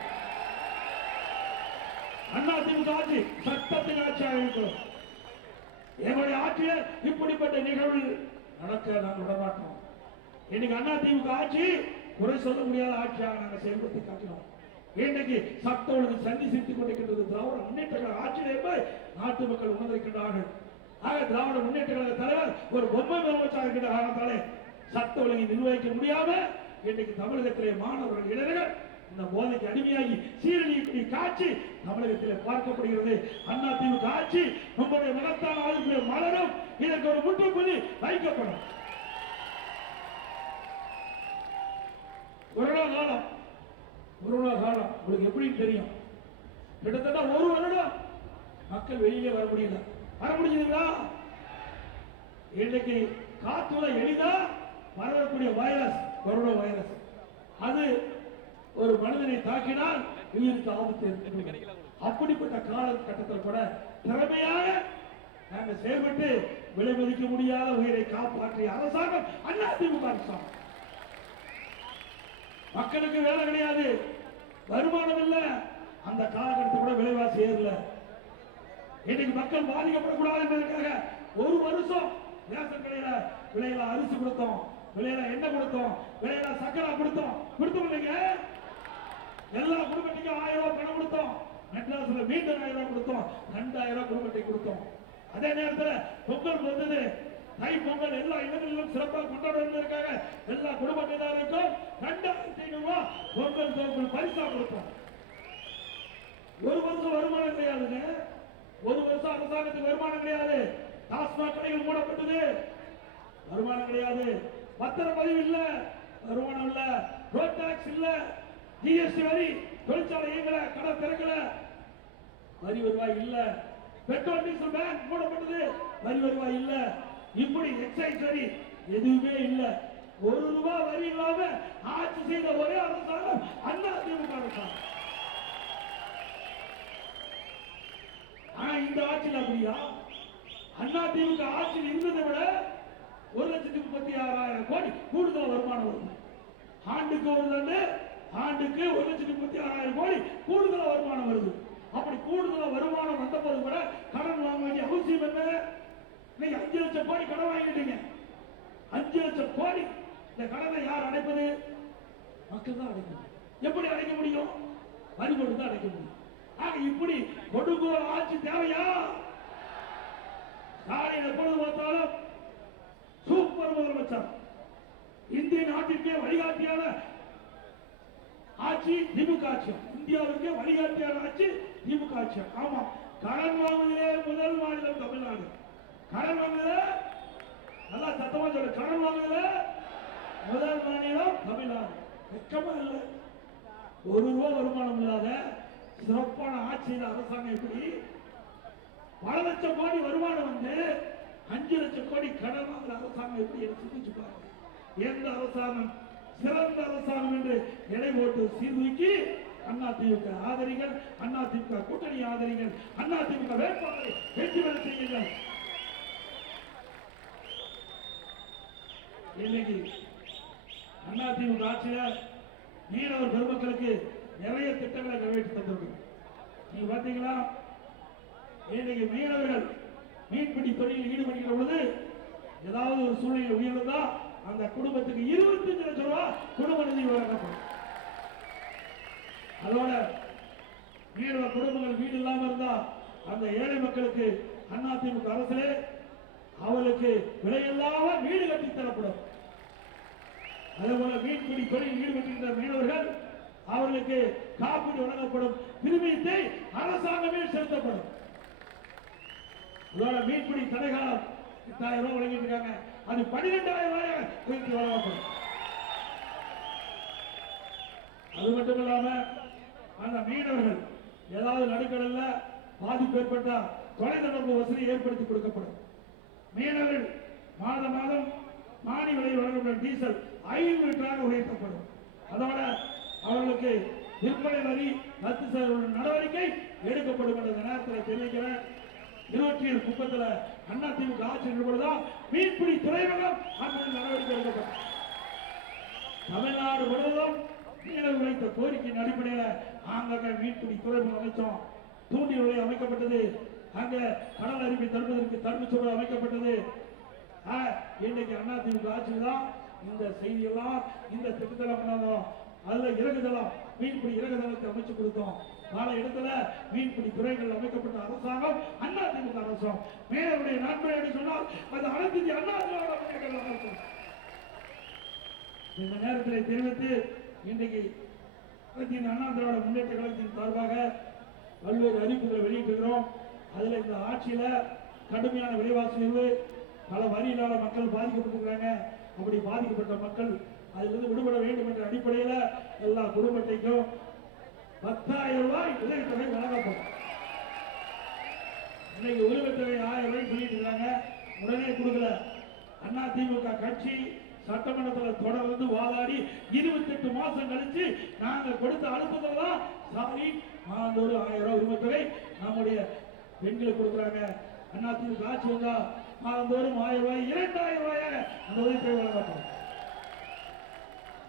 அதிமுக ஆட்சி சட்டத்தின் ஆட்சியாக இருக்கிறோம். எங்களுடைய ஆட்சியில் இப்படிப்பட்ட நிகழ்வு நடக்க நாங்கள் விடமாட்டோம். இன்னைக்கு அதிமுக ஆட்சி குறை சொல்ல முடியாத ஆட்சியாக நாங்கள் செயல்படுத்தி காட்டினோம். இன்றைக்கு சட்ட ஒழுங்கு சந்தி சிரித்துக் கொண்டிருக்கின்றது. திராவிட முன்னேற்ற கழக ஆட்சியில் இருப்பதை நாட்டு மக்கள் உணர்ந்திருக்கின்றார்கள். ஆக திராவிட முன்னேற்ற கழக தலைவர் ஒரு பொம்மை முதலமைச்சராக இருக்கின்ற காரணத்தாலே சட்ட ஒழுங்கை நிர்வகிக்க முடியாம இன்றைக்கு தமிழகத்திலே மாணவர்கள், இளைஞர்கள் இந்த போதைக்கு அடிமையாகி சீரழியக்கூடிய காட்சி தமிழகத்திலே பார்க்கப்படுகிறது. அதிமுக ஆட்சி நம்முடைய மகத்தான ஆளுடைய மலரும் இதற்கு ஒரு முற்றுப்புள்ளி வைக்கப்படும். கொரோனா காலம் உங்களுக்கு எப்படி தெரியும்? கிட்டத்தட்ட 1 வருடம் மக்கள் வெளியிலே வர முடியுதுங்களா? இன்றைக்கு காற்றுல எளிதா பரவக்கூடிய வைரஸ் கொரோனா வைரஸ், அது ஒரு மனிதனை தாக்கினால் உயிருக்கு ஆபத்து ஏற்படும். அப்படிப்பட்ட காலகட்டத்தில் கூட திறமையாக நாங்கள் செயல்பட்டு விலை மதிக்க முடியாத உயிரை காப்பாற்றிய அரசாங்கம் அதிமுக அரசாங்கம். மக்களுக்கு வேலை கிடையாது, வருமானம் இல்ல, அந்த காலகட்டத்தில் கூட விலைவாசி ஏறல. இன்னைக்கு மக்கள் பாதிக்கப்படக்கூடாது என்பதற்காக ஒரு வருஷம் ரேஷன் கடையில விலையில அரிசி கொடுத்தோம், விலையில எண்ணெய் கொடுத்தோம், விலையில சக்கரை கொடுத்தோம் இல்லைங்க. எல்லா குடும்பத்துக்கும் 1000 ரூபாய் பணம் கொடுத்தோம். மெட்ராஸ்ல மீண்டும் 1000 ரூபாய் கொடுத்தோம். 2000 ரூபாய் குடும்பத்துக்கு கொடுத்தோம். அதே நேரத்தில் பொங்கல் வந்தது, தை பொங்கல் எல்லா இடங்களிலும் சிறப்பாக கொண்டாடுவதற்காக எல்லா குடும்பத்தினருக்கும் 2500 ரூபாய் பொங்கல் தொகுப்பு பரிசா கொடுத்தோம். ஒரு வருஷம் வருமானம் கிடையாதுங்க. ஒரு வருஷம் அரசாங்கத்துக்கு வருமானம் கிடையாது. டாஸ்மாக் கடைகள் மூடப்பட்டது, வருமானம் கிடையாது. பத்திரப்பதிவு இல்ல, வருமானம் இல்ல. ரோட் டாக்ஸ் இல்ல, ஜிஎஸ்டி வரி, தொழிற்சாலை இயங்கல, கடை திறக்கல, வரி வருவாய் இல்ல. பெட்ரோல் டீசல் பேங்க் மூடப்பட்டது, வரி வருவாய் இல்ல. இப்படி எக்ஸைஸ் வரி எதுவுமே இல்ல. 1 ரூபாய் வரி இல்லாம ஆட்சி செய்த ஒரே அரசாங்கம் அண்ணா திமுக அரசாங்கம். ஆனா இந்த ஆட்சியில் அப்படியா? அண்ணா திமுக ஆட்சியில் இருந்ததை விட 1,36,000 கோடி கூடுதல் வருமானம் வருது. ஆண்டுக்கு ஒரு தண்டு, ஆண்டுக்கு 1,36,000 கோடி கூடுதல் வருமானம் வருது. அப்படி கூடுதல் வருமானம் வந்த போது கூட கடன் வாங்க வேண்டிய அவசியம் என்ன? நீங்க 5 லட்சம் கோடி கடன் வாங்கிட்டீங்க. 5 லட்சம் கோடி இந்த கடனை யார் அடைப்பது? மக்கள் தான் அடைக்கணும். எப்படி அடைக்க முடியும்? வரி போட்டு தான் அடைக்க முடியும். ஆக இப்படி கொடுங்கோல் ஆட்சி தேவையா? ஸ்டாலின் எப்பொழுது பார்த்தாலும் சூப்பர் முதலமைச்சர், இந்திய நாட்டிற்கே வழிகாட்டியான ஆட்சி திமுக ஆட்சி, இந்தியாவுக்கே வழிகாட்டியான ஆட்சி திமுக ஆட்சி. ஆமா, கடன் வாங்குவதிலே முதல் மாநிலம் தமிழ்நாடு. கடன் வாங்குவதிலே, நல்லா சத்தமா சொல்ல, கடன் வாங்குவதிலே முதல் மாநிலம் தமிழ்நாடு. வெக்கமா இல்லை? 1 ரூபாய் வருமானம் இல்லாத சிறப்பான ஆட்சியில் அரசாங்கம் எப்படி பல லட்சம் கோடி வருமானம் வந்து 5 லட்சம் கோடி கடன் வாங்குற அரசாங்கம் எப்படி சிந்திச்சு பாருங்க. எந்த அரசாங்கம் சிறந்த அரசாங்கம் என்று எடை போட்டு சீர்தூக்கி அதிமுக ஆதரிகள், அதிமுக கூட்டணி ஆதரிகள், அதிமுக வேட்பாளரை வெற்றி பெற செய்யுங்கள். இன்னைக்கு அதிமுக ஆட்சியில மீனவர் பெருமக்களுக்கு நிறைய திட்டங்களை நிறைவேற்றி தந்திருக்கிறோம். நீங்க பாத்தீங்களா, இன்னைக்கு மீனவர்கள் மீன்பிடி தொழிலில் ஈடுபடுகிற பொழுது ஏதாவது ஒரு சூழ்நிலை உயர்ந்தா அந்த குடும்பத்துக்கு 25 லட்சம் ரூபாய் குடும்ப நிதி வழங்கப்படும். அதோட மீனவர் குடும்பங்கள் வீடு இல்லாம இருந்தா அந்த ஏழை மக்களுக்கு அதிமுக அரசிலே அவர்களுக்கு விலையில்லாம வீடு கட்டி தரப்படும். அதேபோல மீன்பிடி தொழில் ஈடுபடுகின்ற மீனவர்கள் அவர்களுக்கு காப்பீடு வழங்கப்படும். பிரீமியத்தை அரசாங்கமே செலுத்தப்படும். அதோட மீன்பிடி தடைகாலம் 8,000 ரூபாய் வழங்கிட்டு இருக்காங்க, அது 12,000 ரூபாய் உயர்த்தி வழங்கப்படும். அது மட்டும் இல்லாம அந்த மீனவர்கள் ஏதாவது நடுக்கடல்ல பாதிப்பு ஏற்பட்டா தொலைத்தொடர்பு வசதி ஏற்படுத்தி கொடுக்கப்படும். மீனவர்கள் மாதம் மானிய விலை வழங்கப்படும் டீசல் 5 லிட்டராக உயர்த்தப்படும். அதோட அவர்களுக்கு விற்பனை வரி ரத்து செய்ய நடவடிக்கை எடுக்கப்படும் என்ற நேரத்தில் தெரிவிக்கிறேன். 27 குப்பத்தில் அதிமுக ஆட்சி பொழுதுதான் மீன்பிடி துறைமுகம் நடவடிக்கை எடுக்கப்படும். தமிழ்நாடு முழுவதும் மீனவர்கள் வைத்த கோரிக்கையின் அடிப்படையில் ஆங்காங்க மீன்பிடி துறைமுகம் அமைச்சோம். தூண்டி நிலையம் அமைக்கப்பட்டது. அங்க கடல் அரிப்பை தடுப்பதற்கு தடுப்பு சுவர் அமைக்கப்பட்டது. இன்னைக்கு அதிமுக ஆட்சியில் தான் இந்த செய்தியெல்லாம், இந்த திட்டத்தெல்லாம் பண்ணாதோம். அதுல இறகுதளம், மீன்பிடி இறகுதளத்தை அமைச்சு கொடுத்தோம். பல இடத்துல மீன்பிடி துறைகள் அமைக்கப்பட்ட அரசாங்கம் அதிமுக அரசாங்கம். மீனவருடைய நன்மை என்று சொன்னால் அது அனைத்து இந்திய அண்ணா திராவிட முன்னேற்ற கழகம். இந்த நேரத்தில் தெரிவித்து இன்றைக்கு அனைத்து இந்திய அண்ணா திராவிட முன்னேற்ற கழகத்தின் சார்பாக பல்வேறு அறிவிப்புகளை வெளியிட்டிருக்கிறோம். அதுல இந்த ஆட்சியில கடுமையான விலைவாசி உயர்வு, பல வரியிலான மக்கள் பாதிக்கப்பட்டிருக்கிறாங்க. அப்படி பாதிக்கப்பட்ட மக்கள் அதிலிருந்து விடுபட வேண்டும் என்ற அடிப்படையில் எல்லா குடும்பத்தைக்கும் 10,000 ரூபாய் உதவித்தொகை வழங்கப்படும். இன்னைக்கு உதவித்தொகை 1000 ரூபாய் சொல்லிட்டு இருக்காங்க, உடனே கொடுக்கல. அதிமுக கட்சி சட்டமன்றத்தில் தொடர்ந்து வாதாடி 28 மாசம் கழிச்சு நாங்கள் கொடுத்த அழுத்தத்தில் தான் சாரி மாதந்தோறும் 1000 ரூபாய் உரிமைத்தொகை நம்முடைய பெண்களுக்கு கொடுக்குறாங்க. அதிமுக ஆட்சி வந்தா மாதந்தோறும் 1000 ரூபாய் 2000 ரூபாயாக அந்த உதவித்தொகை வழங்கப்படும்.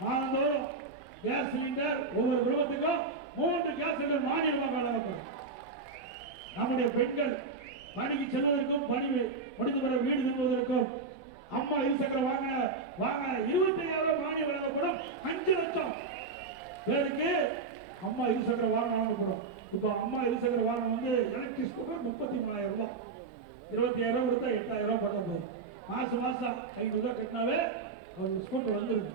மாதந்தோறும் கேஸ் சிலிண்டர் ஒவ்வொரு குடும்பத்துக்கும் 3 கேஸ் சிலிண்டர் மானியமாக வழங்கப்படும். நம்முடைய பெண்கள் பணிக்கு செல்வதற்கும் பணி முடிந்து வர வீடு திரும்புவதற்கும் அம்மா இருசக்கர வாங்க 25,000 மானியம் வழங்கப்படும். 5 லட்சம் பேருக்கு அம்மா இருசக்கர வாகனம் வழங்கப்படும். இப்போ அம்மா இருசக்கர வாகனம் வந்து எலக்ட்ரிக் ஸ்கூட்டர் 33,000 ரூபாய், 25,000 கொடுத்தா 8,000 பண்ண போதும். மாசம் 500 ரூபாய் கட்டினாவே ஒரு ஸ்கூட்டர் வந்துருக்கு.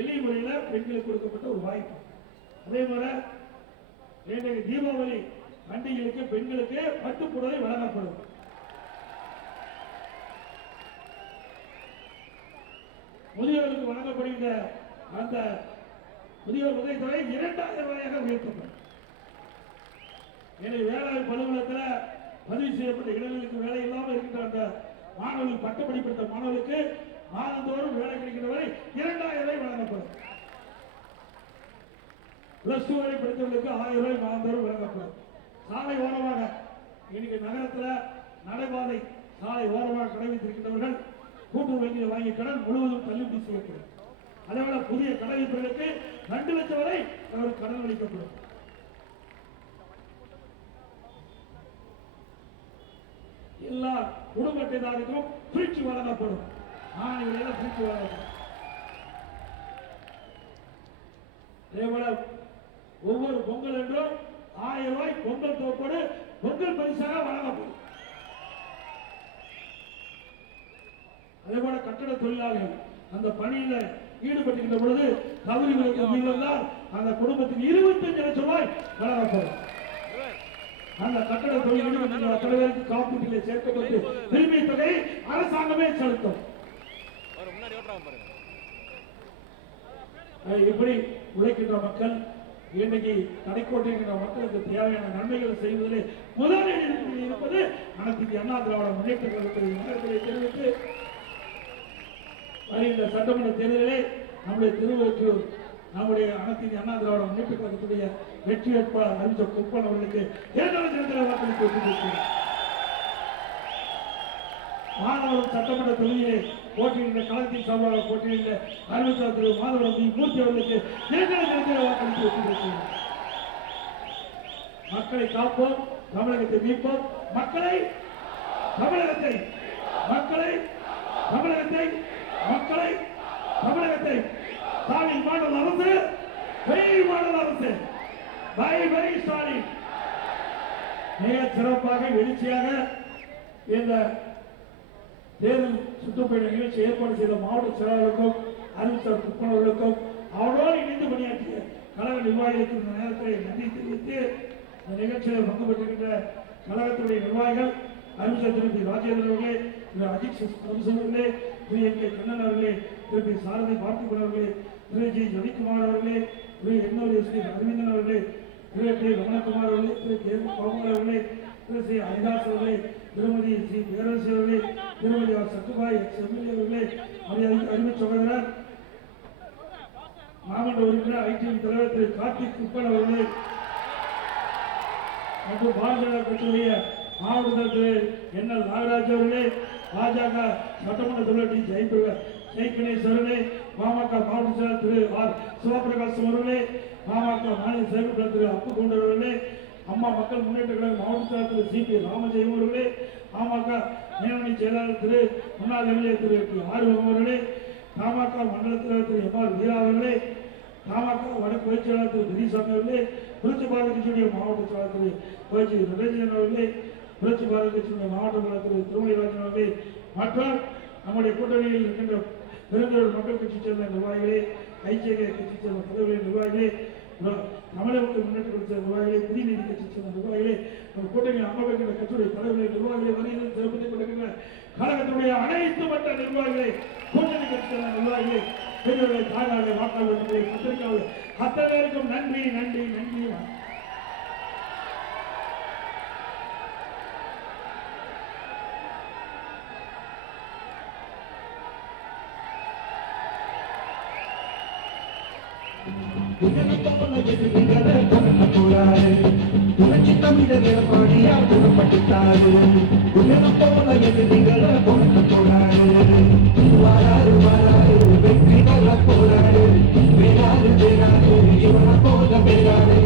எளிய முறையில் பெண்களுக்கு கொடுக்கப்பட்ட ஒரு வாய்ப்பு. அதே போல இன்றைக்கு தீபாவளி பண்டிகைகளுக்கு பெண்களுக்கு பட்டுப்புடவை வழங்கப்படும். முதியோருக்கு வழங்கப்படுகின்ற அந்த முதியோர் உதவித்தொகை 2,000 ரூபாயாக உயர்த்தப்படும். எனவே வேலைவாய்ப்பு அலுவலகத்தில் பதிவு செய்யப்பட்ட இளைஞர்களுக்கு வேலை இல்லாமல் இருக்கின்ற அந்த மாணவர்கள் பட்டப்படிப்பட்ட மாணவர்களுக்கு மாதந்தோறும் வேலை கிடைக்கின்ற வரை 2,000 ரூபாய் வழங்கப்படும். +2 வரை படித்தவர்களுக்கு 1,000 ரூபாய் மாதந்தோறும் வழங்கப்படும். சாலை ஓரமாக இன்னைக்கு நகரத்தில் நடைபாதை சாலை ஓரமாக கடை வைத்திருக்கின்றவர்கள் கூட்டுறவு வங்கியில் வாங்கிய கடன் முழுவதும் தள்ளுபடி செய்யப்படும். அதேபோல புதிய கடை வைப்பவர்களுக்கு 2 லட்சம் வரை அவருக்கு கடன் அளிக்கப்படும். எல்லா குடும்ப அட்டைதாருக்கும் ஃப்ரிட்ஜ் வழங்கப்படும். ஆணைகளில் ஃப்ரிட்ஜ் வழங்கப்படும். அதேபோல ஒவ்வொரு பொங்கல் என்றும் 1,000 ரூபாய் பொங்கல் தொகையோடு பொங்கல் பரிசாக வழங்கப்படும். அதேபோல கட்டட தொழிலாளர்கள் அந்த பணியில ஈடுபட்டிருக்கின்ற பொழுது தவறி விழுந்தால் அந்த குடும்பத்துக்கு 25 லட்சம் ரூபாய் வழங்கப்படும். அந்த கட்டட தொழில் ஈடுபட்டிருக்கிற அத்தனை பேருக்கு காப்பீட்டில் சேர்க்கப்பட்டு உரிமை தொகை அரசாங்கமே செலுத்தும். இப்படி உழைக்கின்ற மக்கள் இன்னைக்கு கடைக்கோட்டை மக்களுக்கு தேவையான நன்மைகள் செய்வதிலே முதலில் இருப்பது அனைத்து இந்திய அண்ணா திராவிட முன்னேற்ற கழகத்தை தெரிவித்து வருகின்ற சட்டமன்ற தேர்தலிலே நம்முடைய திருவொற்றியூர் நம்முடைய அனைத்து இந்திய அண்ணா திராவிட முன்னேற்ற கழகத்துடைய வெற்றி வேட்பாளர் அறிவித்த குப்பன் அவர்களுக்கு தேர்தல் வாக்களித்து வைத்திருக்கிறார். மாதவரம் சட்டமன்ற தொகுதியிலே போட்டியிடுகின்ற கழகத்தின் சார்பாக போட்டியிடுகின்ற அறிவித்தார் திரு மாதவரம் மூர்த்தி அவர்களுக்கு தேர்தல் வாக்களித்து வைத்திருக்கிறார். மக்களை காப்போம், தமிழகத்தை மீட்போம், மக்களை தமிழகத்தை மக்களை தமிழகத்தை மக்களை தமிழகத்தை ஸ்டாலின் மாடல் அரசு, மாடல் அரசு, பை ஸ்டாலின் மிக சிறப்பாக எழுச்சியாக இந்த தேர்தல் சுற்றுப்பயண நிகழ்ச்சி ஏற்பாடு செய்த மாவட்ட செயலாளருக்கும் அறிவித்தார் குப்பனவர்களுக்கும் அவரோடு இணைந்து பணியாற்றிய கழக நிர்வாகிகளுக்கு இந்த நேரத்தில் நன்றி தெரிவித்து இந்த நிகழ்ச்சியில் பங்கு பெற்றிருக்கின்ற கழகத்துடைய நிர்வாகிகள் அறிவித்தார் திருப்பி ராஜேந்திரன் அவர்களே, திரு அஜித் அவர்களே, திரு என் கே கண்ணன் அவர்களே, திருப்பி சாரதி பார்த்திபன் அவர்களே, திரு ஜி ரவிக்குமார் அவர்களே, திரு எண்ணூர் எஸ் பி அரவிந்தன் அவர்களே, திரு டி ரமணகுமார் அவர்களே, திரு கே கோபால் அவர்களே, திரு சி ஹரிதாஸ் அவர்களே, திருமதி சி பேரரசு அவர்களே, திருமதி ஆர் சத்துபாய் எம்எல்ஏ அவர்களே, அறிவு சகோதரர் மாவட்ட உறுப்பினர் ஐடி தலைவர் திரு கார்த்திக் குப்பன் அவர்களே மற்றும் பாரதிய ஜனதா கட்சியுடைய மாவட்ட திரு என் எல் நாகராஜ் அவர்களே, பாஜக சட்டமன்ற தலைவர் டி ஜெயகணேஷ் அவர்களே, பாமக மாவட்ட செயலர் திரு ஆர் சிவபிரகாசம் அவர்களே, பாமக மாநில செயலாளர் திரு அப்பு கவுண்டர் அவர்களே, அம்மா மக்கள் முன்னேற்ற கழக மாவட்ட செயலர் திரு சி பி ராமஜெயம் அவர்களே, பாமக மேலணி செயலாளர் திரு முன்னாள் எம்எல்ஏ திரு ஆர்வம் அவர்களே, பாமக மண்டல தலைவர் திரு எம் ஆர் வீரா அவர்களே, பாமக வடக்கு பொதுச் செயலாளர் திரு பெரியசாமி அவர்களே, புரட்சி பாரத கட்சியுடைய மாவட்ட செயலாளர் திரு கோச்சி நடேசன் அவர்களே, புரட்சி பாரத கட்சியுடைய மாவட்ட செயலாளர் திரு திருமலைராஜன் அவர்களே மற்றும் நம்முடைய கூட்டணியில் இருக்கின்ற பெருந்தோடு மக்கள் கட்சி சேர்ந்த நிர்வாகிகளே, ஐஜேகே கட்சி சேர்ந்த தலைவர்களின் நிர்வாகிகளே, தமிழக மக்கள் முன்னேற்ற கட்சி சேர்ந்த நிர்வாகிகளே, புதிய நீதி கட்சி சேர்ந்த நிர்வாகிகளே, கூட்டணியில் அமர்கின்ற கட்சியுடைய தலைவர்களின் நிர்வாகிகளை வருகிறது சிறப்பித்துக் கொண்டிருக்கின்ற கழகத்துடைய அனைத்து மட்ட நிர்வாகிகளை, கூட்டணி கட்சி சேர்ந்த நிர்வாகிகளை, பெரியவர்களை, தாய்மார்களை, வாக்காளர்களை, பத்திரிகையாளர்கள் அத்தனை பேருக்கும் நன்றி நன்றி நன்றி. புரட்சி தமிழர் பாடியா புறப்பட்டுத்தாரு போல எதிரிகளை பொறுத்து போறாரு வாராரு வாராரு வெற்றி கொள்ள போறாரு வேறாரு வேறாரு இவரை போல வேறாரு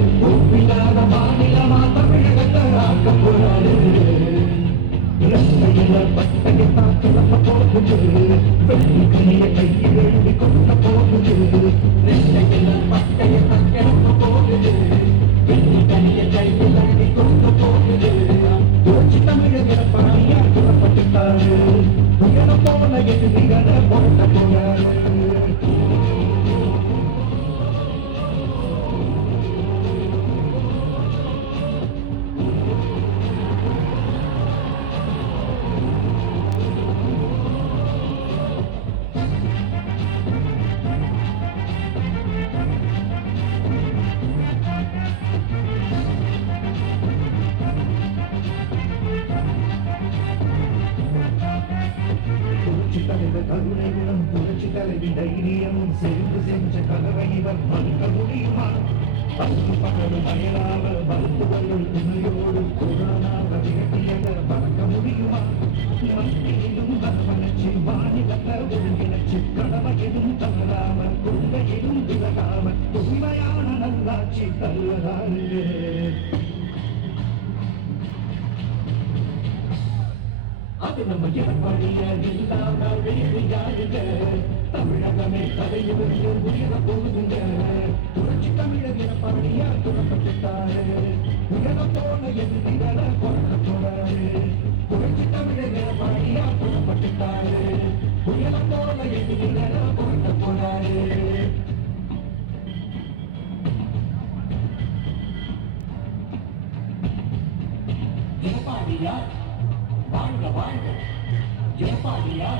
பகலும் அயலாமல் மருத்துவர்கள் துணையோடு கொரோனாவ விரட்டியவர் பறக்க முடியுமா மத்தியிலும் வளர்ச்சி மாநிலத்தை ஒருங்கிணைச்சு கடமையிலும் தவறாமல் கொள்கையிலும் விலகாமல் உண்மையான நல்லாட்சி தருவதாருங்க அது நம்ம எடப்பாடிய இல்லாம வேறு யாருங்க தமிழகமே தலையுடைய உயர போகுதுங்க புரட்சி தமிழர் எடப்பாடியா துறப்பட்டுட்டாரு உயர போன எதிரிகளை குறைக்க போறாரு புரட்சி தமிழர் எடப்பாடியா துறப்பட்டுட்டாரு உயர போன எதிரிகளை குறைக்க போறாரு எடப்பாடியா வாழ்க வாழ்க எடப்பாடியா